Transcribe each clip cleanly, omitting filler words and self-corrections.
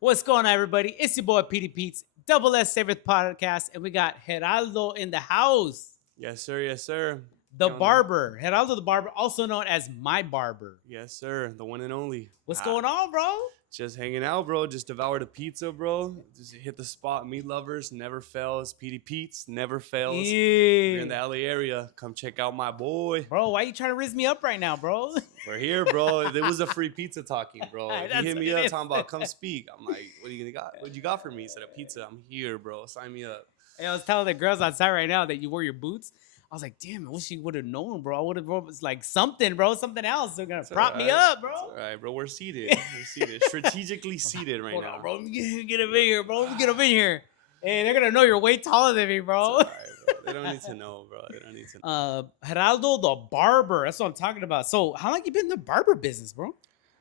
What's going on, everybody? It's your boy PD Pete's Double S Favorite Podcast, and we got Gerardo in the house. Yes, sir. Yes, sir. The ¿Qué onda? barber, Gerardo the barber, also known as my barber. Yes, sir. The one and only. What's going on, bro? Just hanging out, bro. Just devoured a pizza, bro. Just hit the spot. Meat lovers never fails. PD Pete's never fails. If you're in the Yeah. LA area, come check out my boy. Bro, why you trying to rizz me up right now, bro? We're here, bro. There was a free pizza talking, bro. He That's hit what me it up is. talking about come speak. I'm like, what are you gonna got? What you got for me? He said a pizza. I'm here, bro. Sign me up. Hey, I was telling the girls outside right now that you wore your boots. I was like, damn, I wish you would have known, bro. I would have brought like something, bro, something else. They're gonna It's prop me alright. up, bro. It's all right, bro. We're seated. We're seated. Strategically seated right Hold now. on, bro. Let me get him in here, bro. Let me get him in here. Hey, they're gonna know you're way taller than me, It's bro. all right, bro. They don't need to know, bro. They don't need to know. Geraldo the barber. That's what I'm talking about. So, how long you been in the barber business, bro?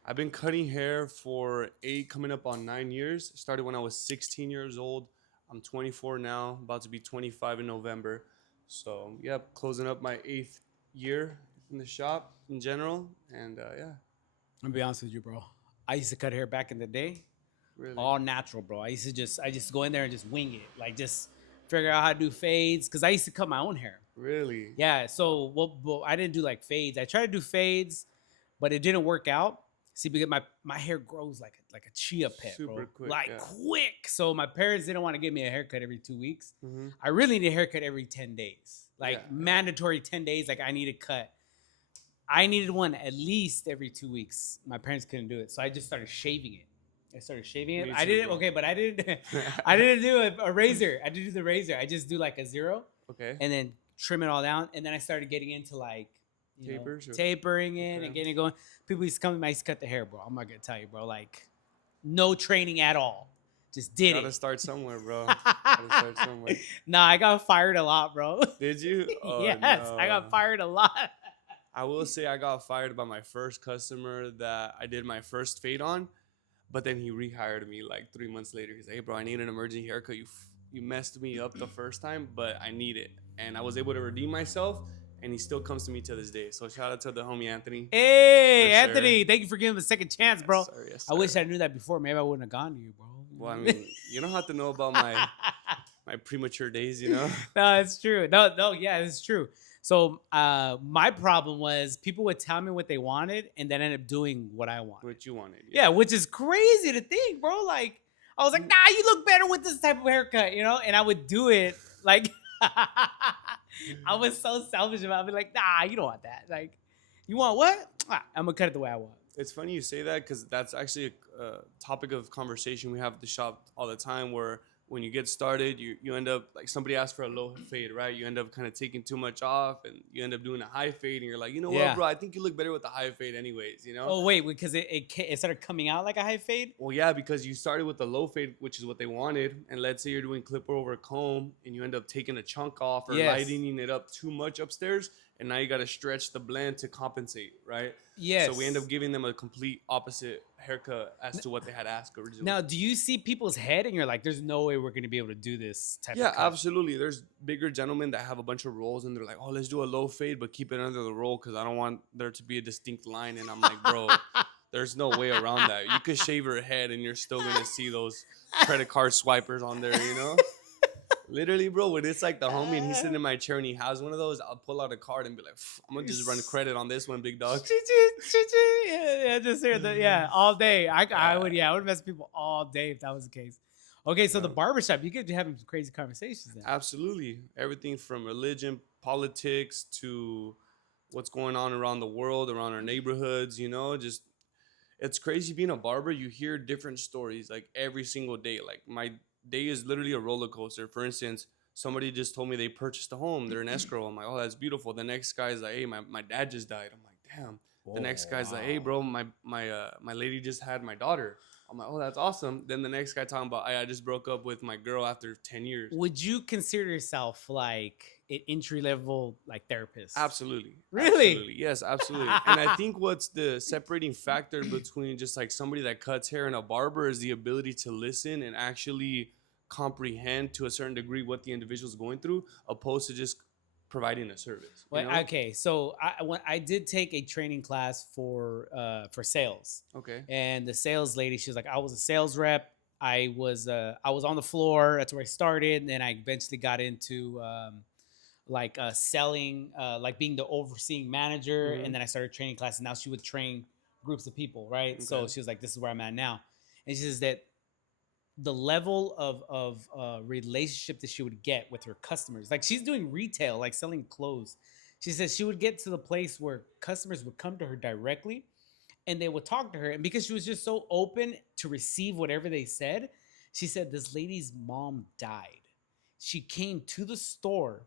I've been cutting hair for 8, coming up on 9 years. Started when I was 16 years old. I'm 24 now, about to be 25 in November. So, yeah, closing up my 8th year in the shop in general. And, yeah, I'm gonna be honest with you, bro. I used to cut hair back in the day, really. all natural, bro. I just go in there and just wing it, like just figure out how to do fades, cause I used to cut my own hair. Really? Yeah, so well, I didn't do like fades. I tried to do fades, but it didn't work out. See, because my hair grows like a chia pet, Super bro. quick, Like yeah. quick. So my parents didn't want to give me a haircut every 2 weeks. Mm-hmm. I really need a haircut every 10 days. Like Yeah, yeah. mandatory 10 days. Like I need a cut. I needed one at least every 2 weeks. My parents couldn't do it. So I just started shaving it. I started shaving it. Me I too, didn't bro. okay, but I didn't I didn't do a razor. I didn't do the razor. I just do like a zero Okay. and then trim it all down. And then I started getting into like Tapers or- tapering it Okay. and getting it going. People used to come to me, I used to cut the hair, bro. I'm not gonna tell you, bro. Like no training at all. Just did Gotta it. start somewhere, bro. Gotta start somewhere. Nah, I got fired a lot, bro. Did you? Oh, yes, I got no. fired a lot. I will say I got fired by my first customer that I did my first fade on, but then he rehired me like 3 months later. He's like, "Hey, bro, I need an emergency haircut. You messed me up the first time, but I need it." And I was able to redeem myself, and he still comes to me to this day. So shout out to the homie Anthony. Hey, For Anthony, sure. thank you for giving him a second chance, bro. Yes, sir, yes, I wish sir. I knew that before. Maybe I wouldn't have gone to you, bro. Well, I mean, you don't have to know about my premature days, you know. No, it's true. No, yeah, it's true. So my problem was people would tell me what they wanted and then end up doing what I wanted. What you wanted. Yeah, which is crazy to think, bro. Like I was like, nah, you look better with this type of haircut, and I would do it like I was so selfish about it. I'd be like, nah, you don't want that. Like, you want what? I'm gonna cut it the way I want. It's funny you say that because that's actually a topic of conversation we have at the shop all the time where when you get started, you end up, like somebody asks for a low fade, right? You end up kind of taking too much off and you end up doing a high fade and you're like, you know Yeah. what, bro, I think you look better with the high fade anyways, you know? Oh wait, because it started coming out like a high fade. Well, yeah, because you started with the low fade, which is what they wanted. And let's say you're doing clipper over comb and you end up taking a chunk off or Yes. lightening it up too much upstairs. And now you got to stretch the blend to compensate, right? Yes. So we end up giving them a complete opposite haircut as to what they had asked originally. Now, do you see people's head and you're like, "There's no way we're gonna be able to do this type Yeah, of cut"? absolutely. There's bigger gentlemen that have a bunch of rolls and they're like, oh, let's do a low fade, but keep it under the roll because I don't want there to be a distinct line. And I'm like, bro, there's no way around that. You could shave your head and you're still going to see those credit card swipers on there, you know? Literally, bro, when it's like the homie and he's sitting in my chair and he has one of those, I'll pull out a card and be like, I'm going to just run credit on this one, big dog. Yeah, just hear the all day. I would mess with people all day if that was the case. Okay, so the Yeah. barbershop, you could have some crazy conversations then. Absolutely. Everything from religion, politics to what's going on around the world, around our neighborhoods, just it's crazy being a barber. You hear different stories like every single day. Like my day is literally a roller coaster. For instance, somebody just told me they purchased a home. They're in escrow. I'm like, oh, that's beautiful. The next guy's like, hey, my dad just died. I'm like, damn. The next guy's like, hey, bro, my lady just had my daughter. I'm like, oh, that's awesome. Then the next guy talking about, I just broke up with my girl after 10 years. Would you consider yourself like an entry level like therapist? Absolutely. Really? Absolutely. Yes, absolutely. And I think what's the separating factor between just like somebody that cuts hair and a barber is the ability to listen and actually comprehend to a certain degree what the individual's going through, opposed to just providing a service. Well, okay, so I did take a training class for sales, Okay. and the sales lady, she was like, I was a sales rep. I was on the floor. That's where I started, and then I eventually got into selling, like being the overseeing manager, Mm-hmm. and then I started training classes. Now she would train groups of people, right? So Okay. she was like, "This is where I'm at now," and she says that the level of relationship that she would get with her customers, like she's doing retail, like selling clothes. She says she would get to the place where customers would come to her directly and they would talk to her. And because she was just so open to receive whatever they said, she said this lady's mom died. She came to the store,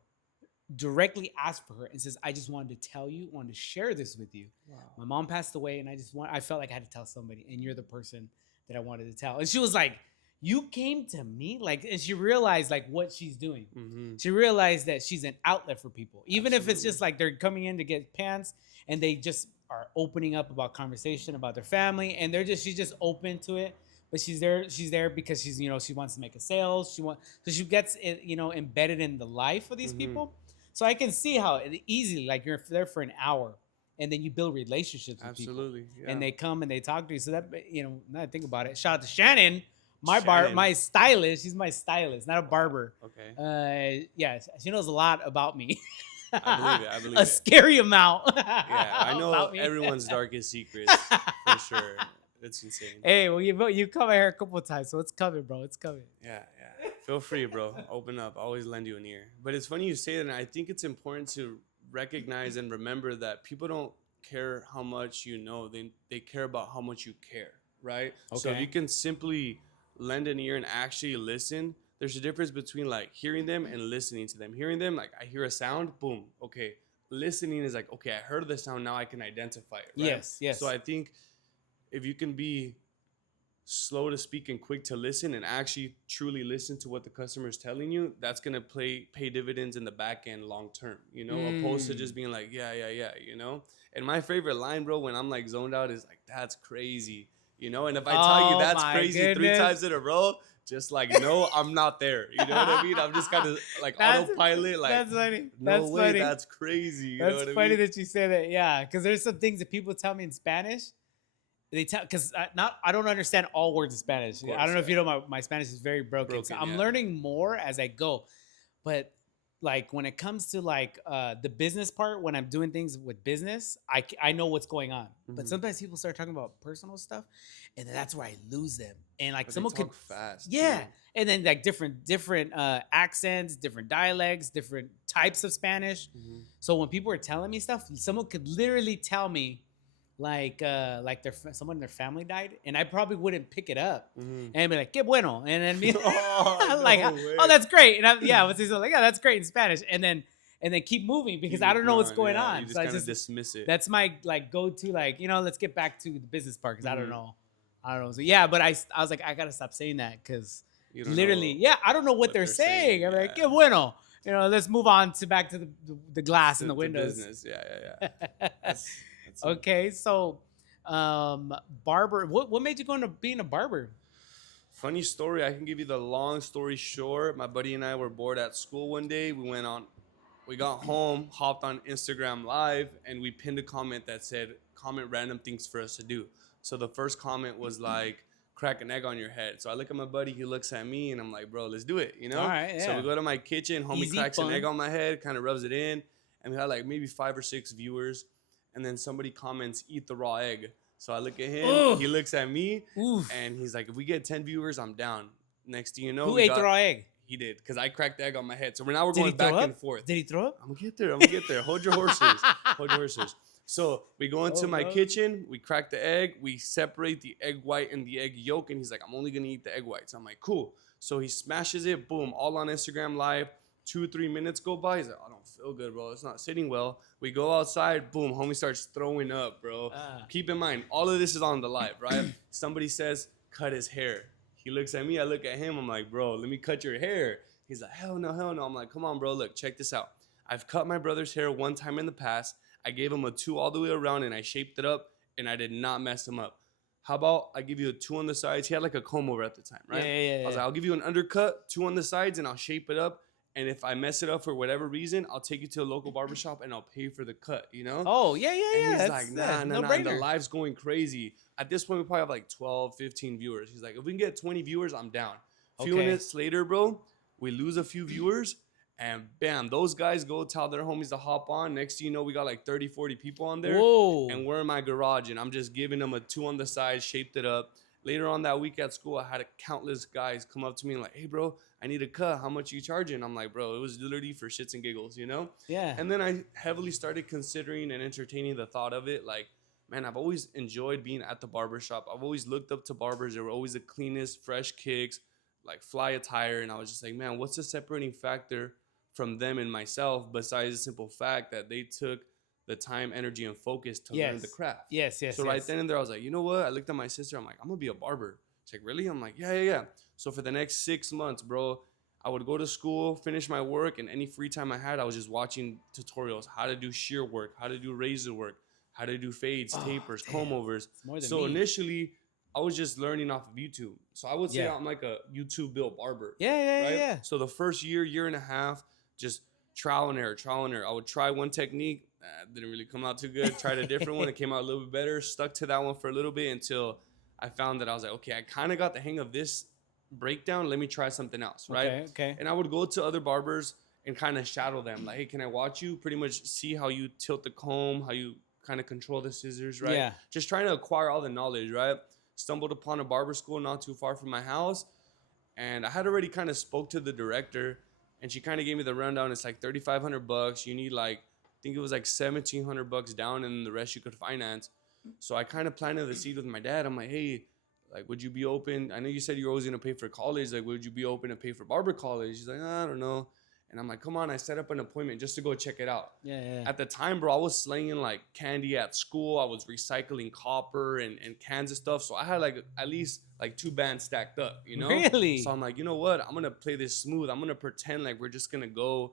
directly asked for her, and says, I just wanted to tell you, wanted to share this with you. Wow. My mom passed away, and I felt like I had to tell somebody, and you're the person that I wanted to tell. And she was like, you came to me? Like, and she realized like what she's doing. Mm-hmm. She realized that she's an outlet for people. Even if it's Absolutely. just like they're coming in to get pants and they just are opening up about conversation about their family, and she's just open to it. But she's there because she wants to make a sale. So she gets it, embedded in the life of these Mm-hmm. people. So I can see how easily, like you're there for an hour, and then you build relationships with people, Absolutely. Yeah. and they come and they talk to you. So that, now that I think about it, shout out to Shannon, Shannon. my stylist. She's my stylist, not a barber. Okay. Yeah, she knows a lot about me. I believe it. I believe A it. scary amount. Yeah, I know about me. everyone's darkest secrets for sure. It's insane. Hey, well, you come here a couple of times, so it's coming, bro. It's coming. Yeah, yeah. Feel free, bro. Open up. I always lend you an ear. But it's funny you say that, and I think it's important to recognize and remember that people don't care how much you know. They care about how much you care, right? So if Okay. you can simply lend an ear and actually listen, there's a difference between like hearing them and listening to them. Hearing them, like I hear a sound, boom, okay. Listening is like, okay, I heard the sound, now I can identify it, right? Yes, yes. So I think if you can be slow to speak and quick to listen and actually truly listen to what the customer is telling you, that's going to pay dividends in the back end long term, opposed to just being like, yeah. And my favorite line, bro, when I'm like zoned out is like, that's crazy, and if I tell you Oh that's my crazy 3 goodness. times in a row, just like, no, I'm not there. You know what I mean? I'm just kind of like autopilot, like, That's funny. no That's way, funny. that's crazy. You know That's what I funny mean? that you say that. Yeah, because there's some things that people tell me in Spanish. They tell because I don't understand all words in Spanish. course, I don't know if yeah. you know my Spanish is very broken. So Broken, I'm yeah. learning more as I go. But like when it comes to like the business part, when I'm doing things with business, I know what's going on. But Mhm. sometimes people start talking about personal stuff, and then that's where I lose them. And like But they someone could talk fast. yeah, too. and then like different accents, different dialects, different types of Spanish. Mhm. So when people are telling me stuff, someone could literally tell me like someone in their family died, and I probably wouldn't pick it up Mhm. and be like, "Qué bueno," and then me Oh, like, no way. "Oh, that's great," and I would say something like, "Yeah, that's great" in Spanish, and then keep moving because Keep I don't know what's on, going yeah, you on. just So I kind of just dismiss it. that's my like go to like let's get back to the business part because Mhm. I don't know. So yeah, but I was like I gotta stop saying that because You don't literally know yeah I don't know what they're they're saying, saying. I'm like, yeah. "Qué bueno." Let's move on to back to the glass to, and the to windows. business. Yeah. That's Okay, so barber. What made you go into being a barber? funny story. I can give you the long story short. My buddy and I were bored at school one day. We got home, hopped on Instagram Live, and we pinned a comment that said, comment random things for us to do. So the first comment was like, crack an egg on your head. So I look at my buddy, he looks at me, and I'm like, bro, let's do it, All right, So yeah. we go to my kitchen, homie Easy, cracks an fun. egg on my head, kind of rubs it in, and we had like maybe 5 or 6 viewers. And then somebody comments, eat the raw egg. So I look at him, Oof. he looks at me, Oof. and he's like, if we get 10 viewers, I'm down. Next thing you know, Who we ate got, the raw egg? He did, because I cracked the egg on my head. So now we're Did he going throw back up? and forth. Did he throw up? I'm gonna get there. Hold your horses. Hold your horses. So we go into my bro. kitchen, we crack the egg, we separate the egg white and the egg yolk, and he's like, I'm only gonna eat the egg whites. I'm like, cool. So he smashes it, boom, all on Instagram Live. 2-3 minutes go by. He's like, I don't feel good, bro. It's not sitting well. We go outside, boom, homie starts throwing up, bro. Keep in mind, all of this is on the live, right? Somebody says, cut his hair. He looks at me, I look at him, I'm like, bro, let me cut your hair. He's like, hell no, hell no. I'm like, come on, bro, look, check this out. I've cut my brother's hair one time in the past. I gave him a 2 all the way around, and I shaped it up, and I did not mess him up. How about I give you a 2 on the sides? He had like a comb over at the time, right? Yeah. I was like, I'll give you an undercut, 2 on the sides, and I'll shape it up. And if I mess it up for whatever reason, I'll take you to a local barbershop and I'll pay for the cut, Oh, yeah. And he's That's like, nah, no the brainer. live's going crazy. at this point we probably have like 12, 15 viewers. He's like, if we can get 20 viewers, I'm down. A few Okay. minutes later, bro, we lose a few viewers. And bam, those guys go tell their homies to hop on. Next thing you know, we got like 30, 40 people on there. Whoa. And we're in my garage and I'm just giving them a 2 on the side, shaped it up. Later on that week at school, I had countless guys come up to me and like, hey, bro, I need a cut. How much are you charging? I'm like, bro, it was literally for shits and giggles, you know? Yeah. And then I heavily started considering and entertaining the thought of it. Like, man, I've always enjoyed being at the barbershop. I've always looked up to barbers. They were always the cleanest, fresh kicks, like fly attire. And I was just like, man, what's the separating factor from them and myself besides the simple fact that they took the time, energy, and focus to learn the craft? Yes. So right then and there, I was like, you know what? I looked at my sister. I'm like, I'm going to be a barber. She's like, really? I'm like, yeah. So for the next 6 months, bro, I would go to school, finish my work, and any free time I had, I was just watching tutorials, how to do shear work, how to do razor work, how to do fades, tapers, comb overs. So initially, I was just learning off of YouTube. So I would say I'm like a YouTube built barber. Yeah. So the first year and a half, just trial and error. I would try one technique. Didn't really come out too good. Tried a different one. It came out a little bit better. Stuck to that one for a little bit until I found that I was like, okay, I kind of got the hang of this breakdown. Let me try something else, right? Okay. And I would go to other barbers and kind of shadow them. Like, hey, can I watch you? Pretty much see how you tilt the comb, how you kind of control the scissors, right? Yeah. Just trying to acquire all the knowledge, right? Stumbled upon a barber school not too far from my house. And I had already kind of spoke to the director. And she kind of gave me the rundown. It's like $3,500. You need like, I think it was like $1,700 down, and the rest you could finance. So I kind of planted the seed with my dad. I'm like, hey, like, would you be open? I know you said you're always gonna pay for college. Like, would you be open to pay for barber college? He's like, I don't know. And I'm like, come on. I set up an appointment just to go check it out. Yeah. At the time, bro, I was slinging like candy at school. I was recycling copper and cans and stuff. So I had like at least like 2 bands stacked up, you know? Really? So I'm like, you know what? I'm going to play this smooth. I'm going to pretend like we're just going to go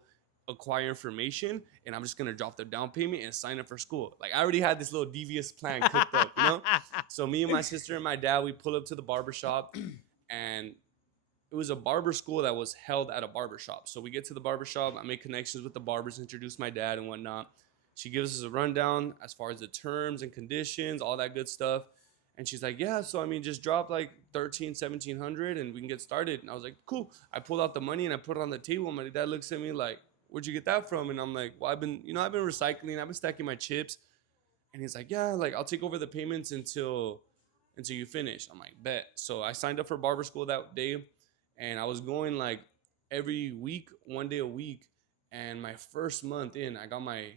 acquire information and I'm just going to drop the down payment and sign up for school. Like I already had this little devious plan cooked up, you know? So me and my sister and my dad, we pull up to the barbershop and it was a barber school that was held at a barbershop. So we get to the barbershop. I make connections with the barbers, introduce my dad and whatnot. She gives us a rundown as far as the terms and conditions, all that good stuff. And she's like, yeah, so I mean, just drop like $1,700 and we can get started. And I was like, cool. I pulled out the money and I put it on the table. My dad looks at me like, where'd you get that from? And I'm like, well, I've been recycling. I've been stacking my chips. And he's like, yeah, like I'll take over the payments until you finish. I'm like, bet. So I signed up for barber school that day. And I was going like every week, 1 day a week. And my first month in, I got my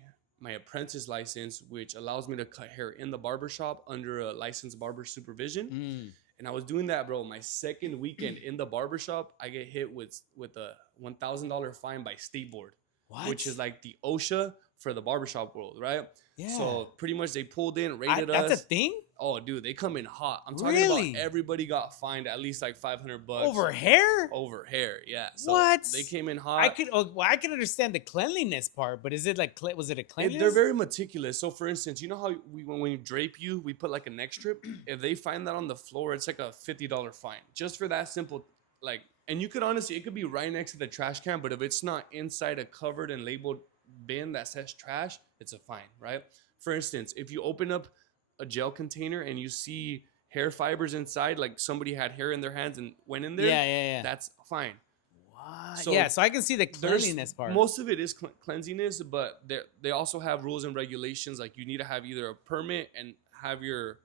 apprentice license, which allows me to cut hair in the barbershop under a licensed barber supervision. And I was doing that, bro. My second weekend in the barbershop, I get hit with a $1,000 fine by State Board, which is like the OSHA for the barbershop world, right? Yeah. So pretty much they pulled in, rated us. That's a thing? Oh, dude, they come in hot. I'm talking about everybody got fined at least like $500 over hair. Over hair, yeah. So what? They came in hot. I can understand the cleanliness part, but is it like was it a cleanliness? They're very meticulous. So for instance, you know how when we drape you, we put like a neck strip. If they find that on the floor, it's like a $50 fine just for that simple like. And you could honestly, it could be right next to the trash can, but if it's not inside a covered and labeled bin that says trash, it's a fine, right? For instance, if you open up a gel container and you see hair fibers inside, like somebody had hair in their hands and went in there, yeah, that's fine. What? So yeah, so I can see the cleanliness part. Most of it is cleanliness, but they also have rules and regulations. Like you need to have either a permit and have your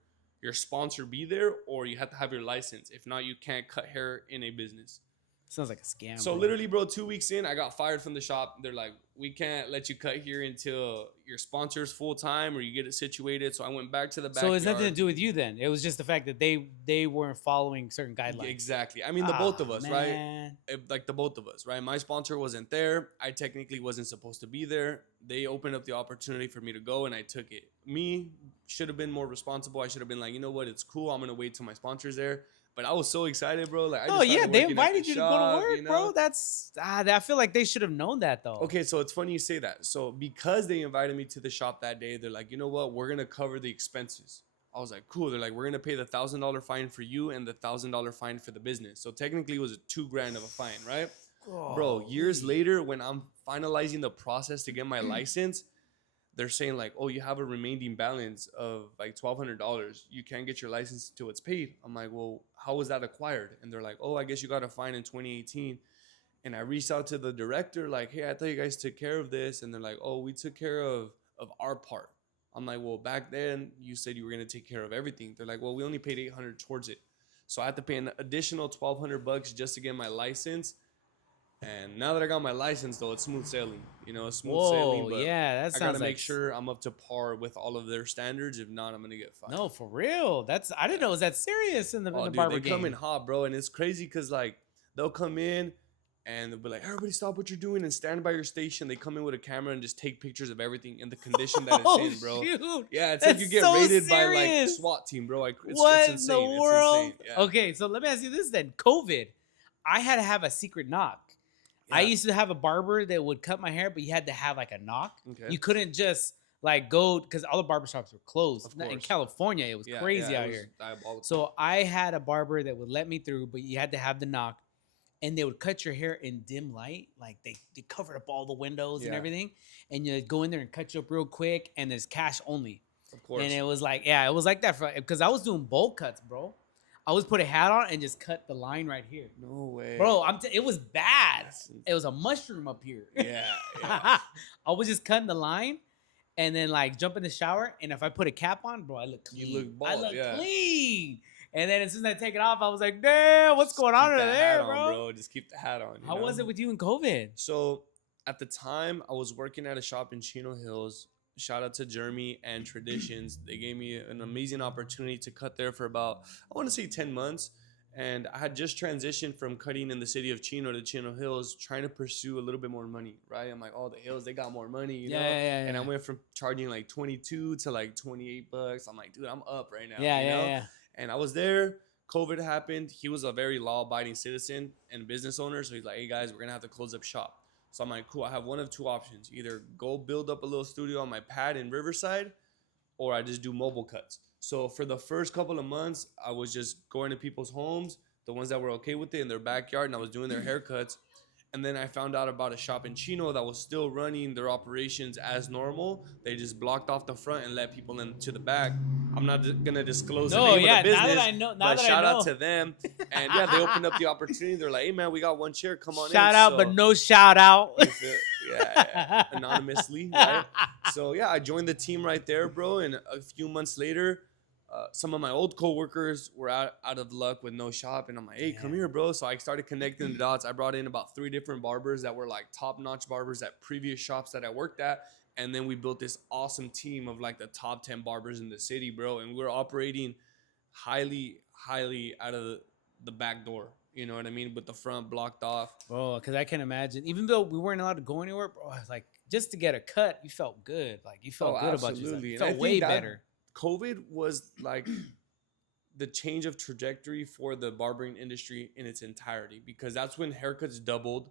sponsor be there, or you have to have your license. If not, you can't cut hair in a business. Sounds like a scam. So literally, bro, 2 weeks in, I got fired from the shop. They're like, we can't let you cut here until your sponsor's full time or you get it situated. So I went back to the backyard. So it's nothing to do with you then. It was just the fact that they weren't following certain guidelines. Exactly. I mean, the both of us, man. right? Like the both of us, right? My sponsor wasn't there. I technically wasn't supposed to be there. They opened up the opportunity for me to go and I took it. Me should have been more responsible. I should have been like, you know what? It's cool. I'm going to wait till my sponsor's there. But I was so excited, bro. Like, they invited you to go to work, you know? Bro. That's I feel like they should have known that, though. Okay, so it's funny you say that. So because they invited me to the shop that day, they're like, you know what? We're gonna cover the expenses. I was like, cool. They're like, we're gonna pay the $1,000 fine for you and the $1,000 fine for the business. So technically, it was a $2,000 of a fine, right? Oh, bro, years later, when I'm finalizing the process to get my license, they're saying like, oh, you have a remaining balance of like $1,200. You can't get your license until it's paid. I'm like, well, how was that acquired? And they're like, oh, I guess you got a fine in 2018. And I reached out to the director, like, hey, I thought you guys took care of this. And they're like, oh, we took care of our part. I'm like, well, back then you said you were gonna take care of everything. They're like, well, we only paid 800 towards it. So I had to pay an additional $1,200 just to get my license. And now that I got my license, though, it's smooth sailing. You know, it's smooth sailing. Whoa, But yeah, that I sounds gotta like make sure I'm up to par with all of their standards. If not, I'm gonna get fined. no, for real. That's I didn't know it was that serious in Oh, the dude, barber they come in game. hot, bro, and it's crazy because like they'll come in and they'll be like, "Everybody, stop what you're doing and stand by your station." They come in with a camera and just take pictures of everything in the condition that Oh it's in, bro. shoot! Yeah, it's like That's you get so raided by like serious. SWAT team, bro. Like What it's in the insane. It's world? insane. Yeah. Okay, so let me ask you this then. COVID, I had to have a secret knock. I Yeah. used to have a barber that would cut my hair, but you had to have like a knock. Okay. You couldn't just like go because all the barbershops were closed. Of In course. California, it was Yeah, crazy yeah, out it was here. diabolical. So I had a barber that would let me through, but you had to have the knock. And they would cut your hair in dim light. Like they covered up all the windows and Yeah. everything. And you go in there and cut you up real quick. And there's cash only. Of course. And it was like, yeah, it was like that because I was doing bowl cuts, bro. I was put a hat on and just cut the line right here. No way. Bro, it was bad. That's It was a mushroom up here. Yeah, yeah. I was just cutting the line and then like jump in the shower. And if I put a cap on, bro, I look clean. You look I bald, look yeah. clean. And then as soon as I take it off, I was like, damn, what's Just going keep on over that there, hat on, bro? Just keep the hat on. You How know? was it with you in COVID? So at the time, I was working at a shop in Chino Hills. Shout out to Jeremy and Traditions. They gave me an amazing opportunity to cut there for about, I want to say 10 months. And I had just transitioned from cutting in the city of Chino to Chino Hills, trying to pursue a little bit more money, right? I'm like, oh, the Hills, they got more money, you know? And I went from charging like 22 to like $28. I'm like, dude, I'm up right now. Yeah, you know? yeah. And I was there. COVID happened. He was a very law-abiding citizen and business owner. So he's like, hey, guys, we're going to have to close up shop. So I'm like, cool. I have one of two options. Either go build up a little studio on my pad in Riverside, or I just do mobile cuts. So for the first couple of months, I was just going to people's homes, the ones that were okay with it in their backyard, and I was doing their haircuts. And then I found out about a shop in Chino that was still running their operations as normal. They just blocked off the front and let people into the back. I'm not gonna disclose the name of the business. Now that I know, but shout out to them. And yeah, they opened up the opportunity. They're like, hey man, we got one chair. Come on in. Shout out, but no shout out. Yeah, anonymously, right? So yeah, I joined the team right there, bro. And a few months later, some of my old coworkers were out of luck with no shop, and I'm like, hey, come here, bro. So I started connecting the dots. I brought in about 3 different barbers that were like top-notch barbers at previous shops that I worked at, and then we built this awesome team of like the top 10 barbers in the city, bro. And we were operating highly out of the back door. You know what I mean? With the front blocked off. Bro, because I can imagine, even though we weren't allowed to go anywhere, bro, I was like, just to get a cut, you felt good. Like, you felt good about yourself. You felt way better. COVID was like the change of trajectory for the barbering industry in its entirety, because that's when haircuts doubled.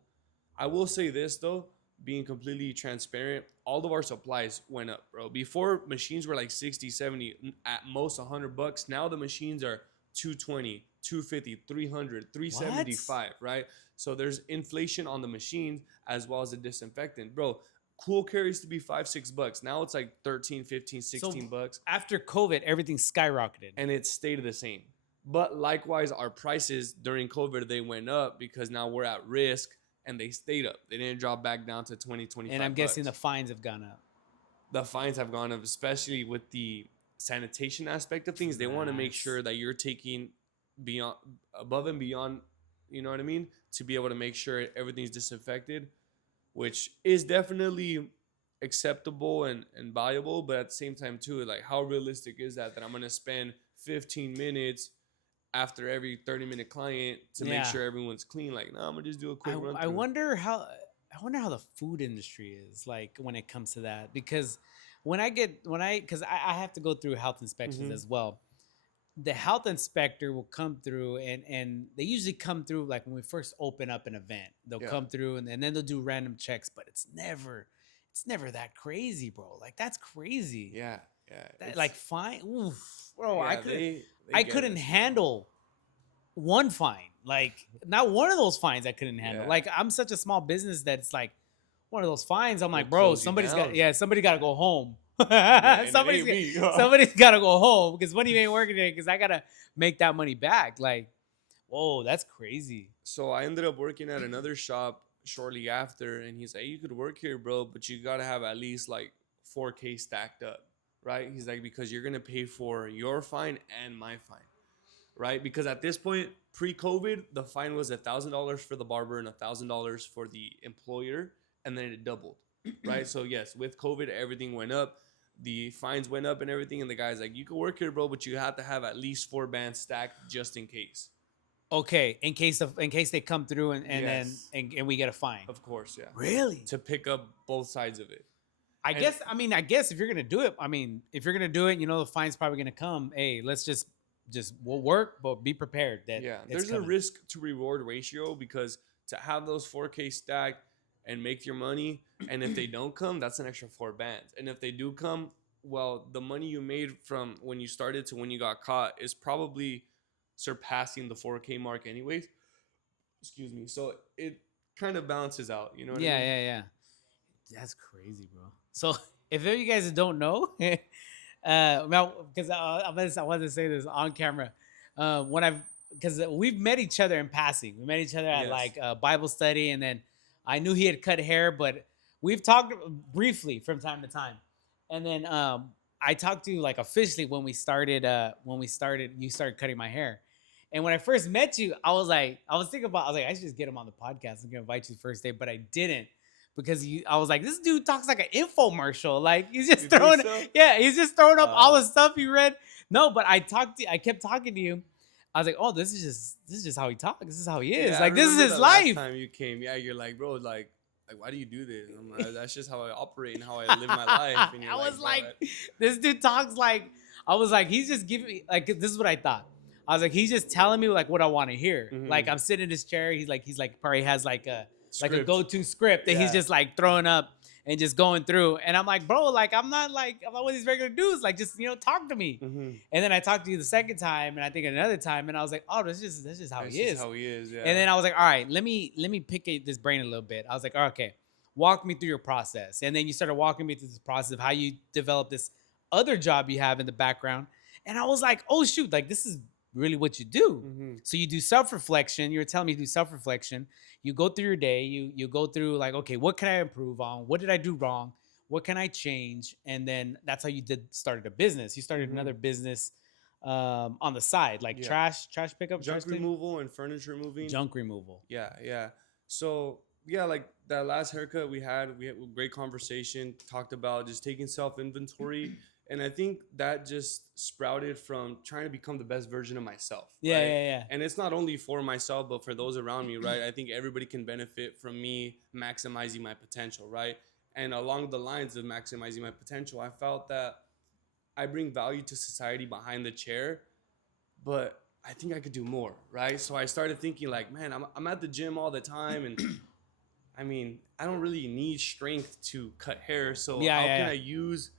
I will say this though, being completely transparent, all of our supplies went up, bro. Before, machines were like 60, 70, at most $100. Now the machines are 220, 250, 300, 375, right? So there's inflation on the machines as well as the disinfectant, bro. Cool care used to be $5-6. Now it's like 13, 15, 16 bucks. After COVID, everything skyrocketed. And it stayed the same. But likewise, our prices during COVID, they went up because now we're at risk, and they stayed up. They didn't drop back down to 20, 25 And I'm bucks. guessing the fines have gone up. The fines have gone up, especially with the sanitation aspect of things. They want to make sure that you're taking above and beyond, you know what I mean? To be able to make sure everything's disinfected, which is definitely acceptable and valuable, but at the same time too, like, how realistic is that I'm gonna spend 15 minutes after every 30-minute client to make sure everyone's clean? Like, no, I'm gonna just do a quick run. I wonder how the food industry is like when it comes to that, because because I have to go through health inspections as well. The health inspector will come through, and they usually come through like when we first open up an event. They'll come through and then they'll do random checks, but it's never that crazy, bro. Like, that's crazy. Yeah. Like, fine, oof, bro. Yeah, I couldn't handle one fine. Like, not one of those fines I couldn't handle. Yeah. Like, I'm such a small business that it's like, one of those fines. I'm They'll like, bro, close you somebody's got, down. yeah, somebody got to go home. And it somebody's ain't got, me. somebody's got to go home because money ain't working today because I gotta make that money back. Like, whoa, that's crazy. So I ended up working at another shop shortly after, and he's like, "You could work here, bro, but you gotta have at least like 4K stacked up, right?" He's like, "Because you're gonna pay for your fine and my fine, right? Because at this point, pre-COVID, the fine was $1,000 for the barber and $1,000 for the employer, and then it doubled, right? So yes, with COVID, everything went up." The fines went up and everything, and the guy's like, "You can work here, bro, but you have to have at least 4 bands stacked just in case." Okay, in case they come through and Yes. then and we get a fine. Of course, yeah. Really? To pick up both sides of it. I And- guess. I guess if you're gonna do it, if you're gonna do it, the fine's probably gonna come. Hey, let's just we'll work, but be prepared that Yeah, it's there's a coming. risk to reward ratio because to have those 4K stacked and make your money, and if they don't come, that's an extra 4 bands. And if they do come, well, the money you made from when you started to when you got caught is probably surpassing the 4K mark anyways. Excuse me. So it kind of balances out, you know what I mean? Yeah. That's crazy, bro. So if you guys don't know, because I wanted to say this on camera, because we've met each other in passing. We met each other at Yes. like Bible study, and then I knew he had cut hair, but we've talked briefly from time to time. And then I talked to you like officially when we started. You started cutting my hair. And when I first met you, I was thinking about, I was like, I should just get him on the podcast. I'm gonna invite you the first day, but I didn't because I was like, this dude talks like an infomercial. Like he's just You think throwing, so? yeah, he's just throwing up all the Oh. stuff he read. No, but I kept talking to you. I was like, oh, this is just how he talks. This is how he is. Yeah, I like this is remember his the last life. time you came, yeah, you're like, bro, like why do you do this? I'm like, that's just how I operate and how I live my life. And you're I was bro, like, this dude talks like, I was like, he's just giving me, like, this is what I thought. I was like, he's just telling me like what I want to hear. Mhm. Like I'm sitting in his chair. He's like probably has like a Script. go-to script that he's Yeah. just like throwing up and just going through. And I'm like, bro, like I'm not one of these regular dudes. Like just talk to me. Mhm. And then I talked to you the second time, and I think another time, and I was like, oh, that's just how That's he just is. how he is, yeah. And then I was like, all right, let me pick this brain a little bit. I was like, okay, walk me through your process. And then you started walking me through this process of how you developed this other job you have in the background. And I was like, oh shoot, like this is really what you do. Mhm. So you do self-reflection. You were telling me to do self-reflection. You go through your day. You go through like, okay, what can I improve on? What did I do wrong? What can I change? And then that's how you started a business. You started Mhm. another business on the side, like Yeah. trash pickup, Junk trash cleaning? removal and furniture moving. Junk removal. Yeah. So yeah, like that last haircut we had a great conversation, talked about just taking self-inventory. And I think that just sprouted from trying to become the best version of myself. Yeah, right? yeah. And it's not only for myself, but for those around me, right? I think everybody can benefit from me maximizing my potential, right? And along the lines of maximizing my potential, I felt that I bring value to society behind the chair, but I think I could do more, right? So I started thinking like, man, I'm at the gym all the time, and I mean, I don't really need strength to cut hair. So Yeah, how yeah, can yeah. I use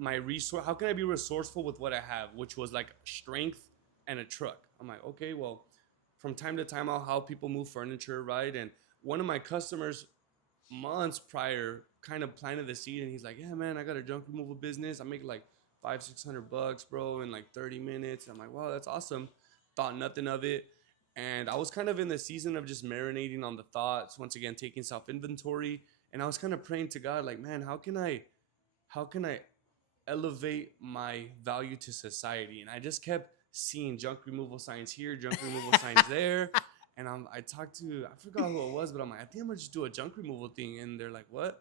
my resource? How can I be resourceful with what I have, which was like strength and a truck? I'm like, okay, well, from time to time, I'll help people move furniture, right? And one of my customers months prior kind of planted the seed, and he's like, yeah, man, I got a junk removal business. I make like $500-600, bro, in like 30 minutes. I'm like, wow, that's awesome. Thought nothing of it. And I was kind of in the season of just marinating on the thoughts, once again, taking self-inventory. And I was kind of praying to God, like, man, how can I elevate my value to society? And I just kept seeing junk removal signs here, junk removal signs there. And I talked to, I forgot who it was, but I'm like, I think I'm gonna just do a junk removal thing. And they're like, what?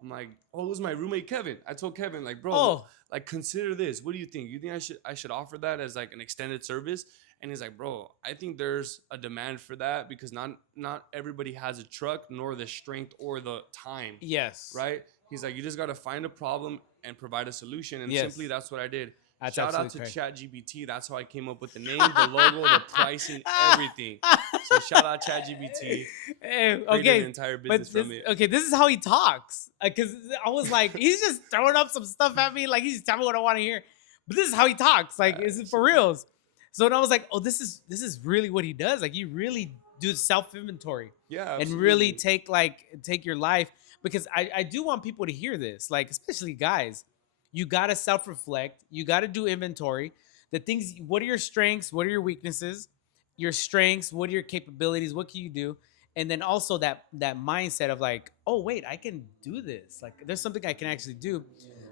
I'm like, oh, it was my roommate Kevin. I told Kevin, like, bro, Oh, like, consider this. What do you think? You think I should offer that as like an extended service? And he's like, bro, I think there's a demand for that because not everybody has a truck, nor the strength or the time, yes. right? He's like, you just got to find a problem and provide a solution. And Yes. simply that's what I did. That's Shout out to absolutely ChatGPT. That's how I came up with the name, the logo, the pricing, everything. So shout out ChatGPT. Hey, Created okay, an entire but business from it. this is how he talks. Because I was like, he's just throwing up some stuff at me, like he's just telling me what I want to hear. But this is how he talks. Like, is it for reals? So then I was like, oh, this is really what he does. Like, he really do self inventory Yeah, and really absolutely. take your life, because I do want people to hear this, like especially guys. You got to self reflect. You got to do inventory. The things, what are your strengths? What are your weaknesses? Your strengths, what are your capabilities? What can you do? And then also that mindset of like, oh wait, I can do this. Like there's something I can actually do.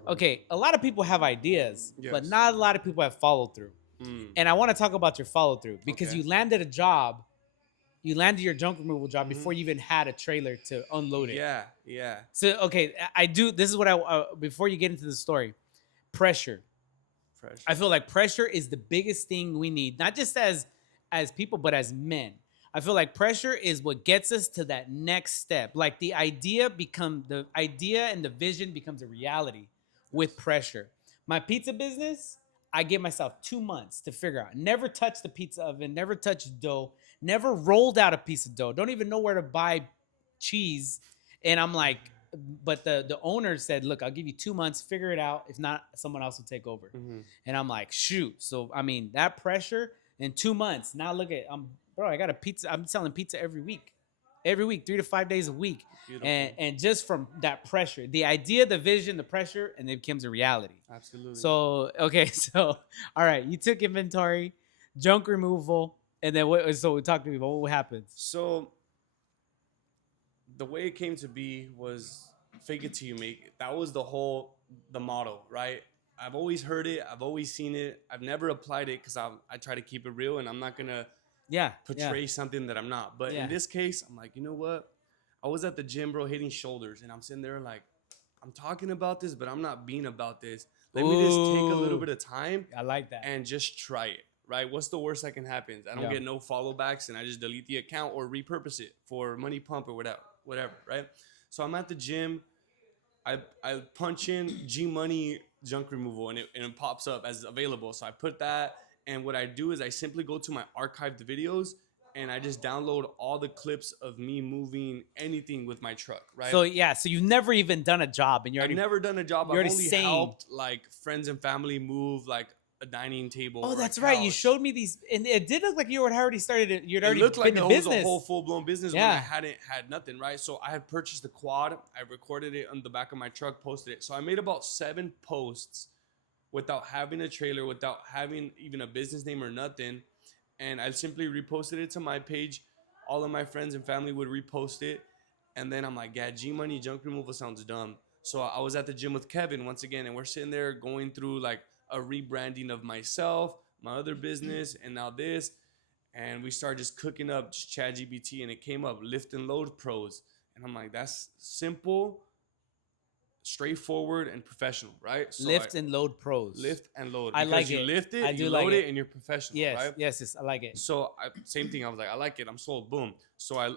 Okay, a lot of people have ideas, but Yes. not a lot of people have followed through. Mm. And I want to talk about your follow through because Okay. you landed a job, you landed your junk removal job Hmm. before you even had a trailer to unload it. Yeah. Yeah. So okay, I do. This is what I before you get into the story. Pressure. I Pressure. feel like pressure is the biggest thing we need, not just as people, but as men. I feel like pressure is what gets us to that next step. Like the idea and the vision becomes a reality with Yes. pressure. My pizza business, I give myself 2 months to figure out. Never touched the pizza oven, never touched dough, never rolled out a piece of dough. Don't even know where to buy cheese. And I'm like, but the owner said, look, I'll give you 2 months, figure it out. If not, someone else will take over. Hmm. And I'm like, shoot. So I mean, that pressure in 2 months. Now look at bro. I got a pizza. I'm selling pizza every week, 3 to 5 days a week, Beautiful. and just from that pressure, the idea, the vision, the pressure, and it becomes a reality. Absolutely. So okay, so all right, you took inventory, junk removal, and then what? So talk to me about what happens. So the way it came to be was fake it till you make it. That was the motto, right? I've always heard it. I've always seen it. I've never applied it because I try to keep it real, and I'm not gonna Yeah, yeah, portray something that I'm not. But in yeah. this case, I'm like, you know what? I was at the gym, bro, hitting shoulders, and I'm sitting there like, I'm talking about this, but I'm not being about this. Let me just take a little Ooh, bit of time I like that. and just try it, right? What's the worst that can happen? I don't Yeah. get no follow backs and I just delete the account or repurpose it for money pump or whatever, right? So I'm at the gym. I punch in G Money junk removal and it pops up as available. So I put that, and what I do is I simply go to my archived videos and I just download all the clips of me moving anything with my truck, right? So yeah, so you've never even done a job, and I've never done a job. you're I've already only saying, helped like friends and family move like a dining table oh, or a that's right. You couch. showed me these, and it did look like you had already started. You'd It already looked like been it in was a business. whole full blown business when I Yeah. hadn't had nothing, right? So I had purchased the quad. I recorded it on the back of my truck, posted it. So I made about 7 posts without having a trailer, without having even a business name or nothing. And I simply reposted it to my page. All of my friends and family would repost it. And then I'm like, yeah, G Money junk removal sounds dumb. So I was at the gym with Kevin once again, and we're sitting there going through like a rebranding of myself, my other business, and now this. And we started just cooking up just Chat GBT, and it came up lift and load pros. And I'm like, that's simple, straightforward, and professional, right? So I Lift and load pros. lift and load I because like you it. lift I it, you do like load it, it. and you're professional, Yes, right? yes, yes. I like it. So same thing. I was like, I like it. I'm sold. Boom. So I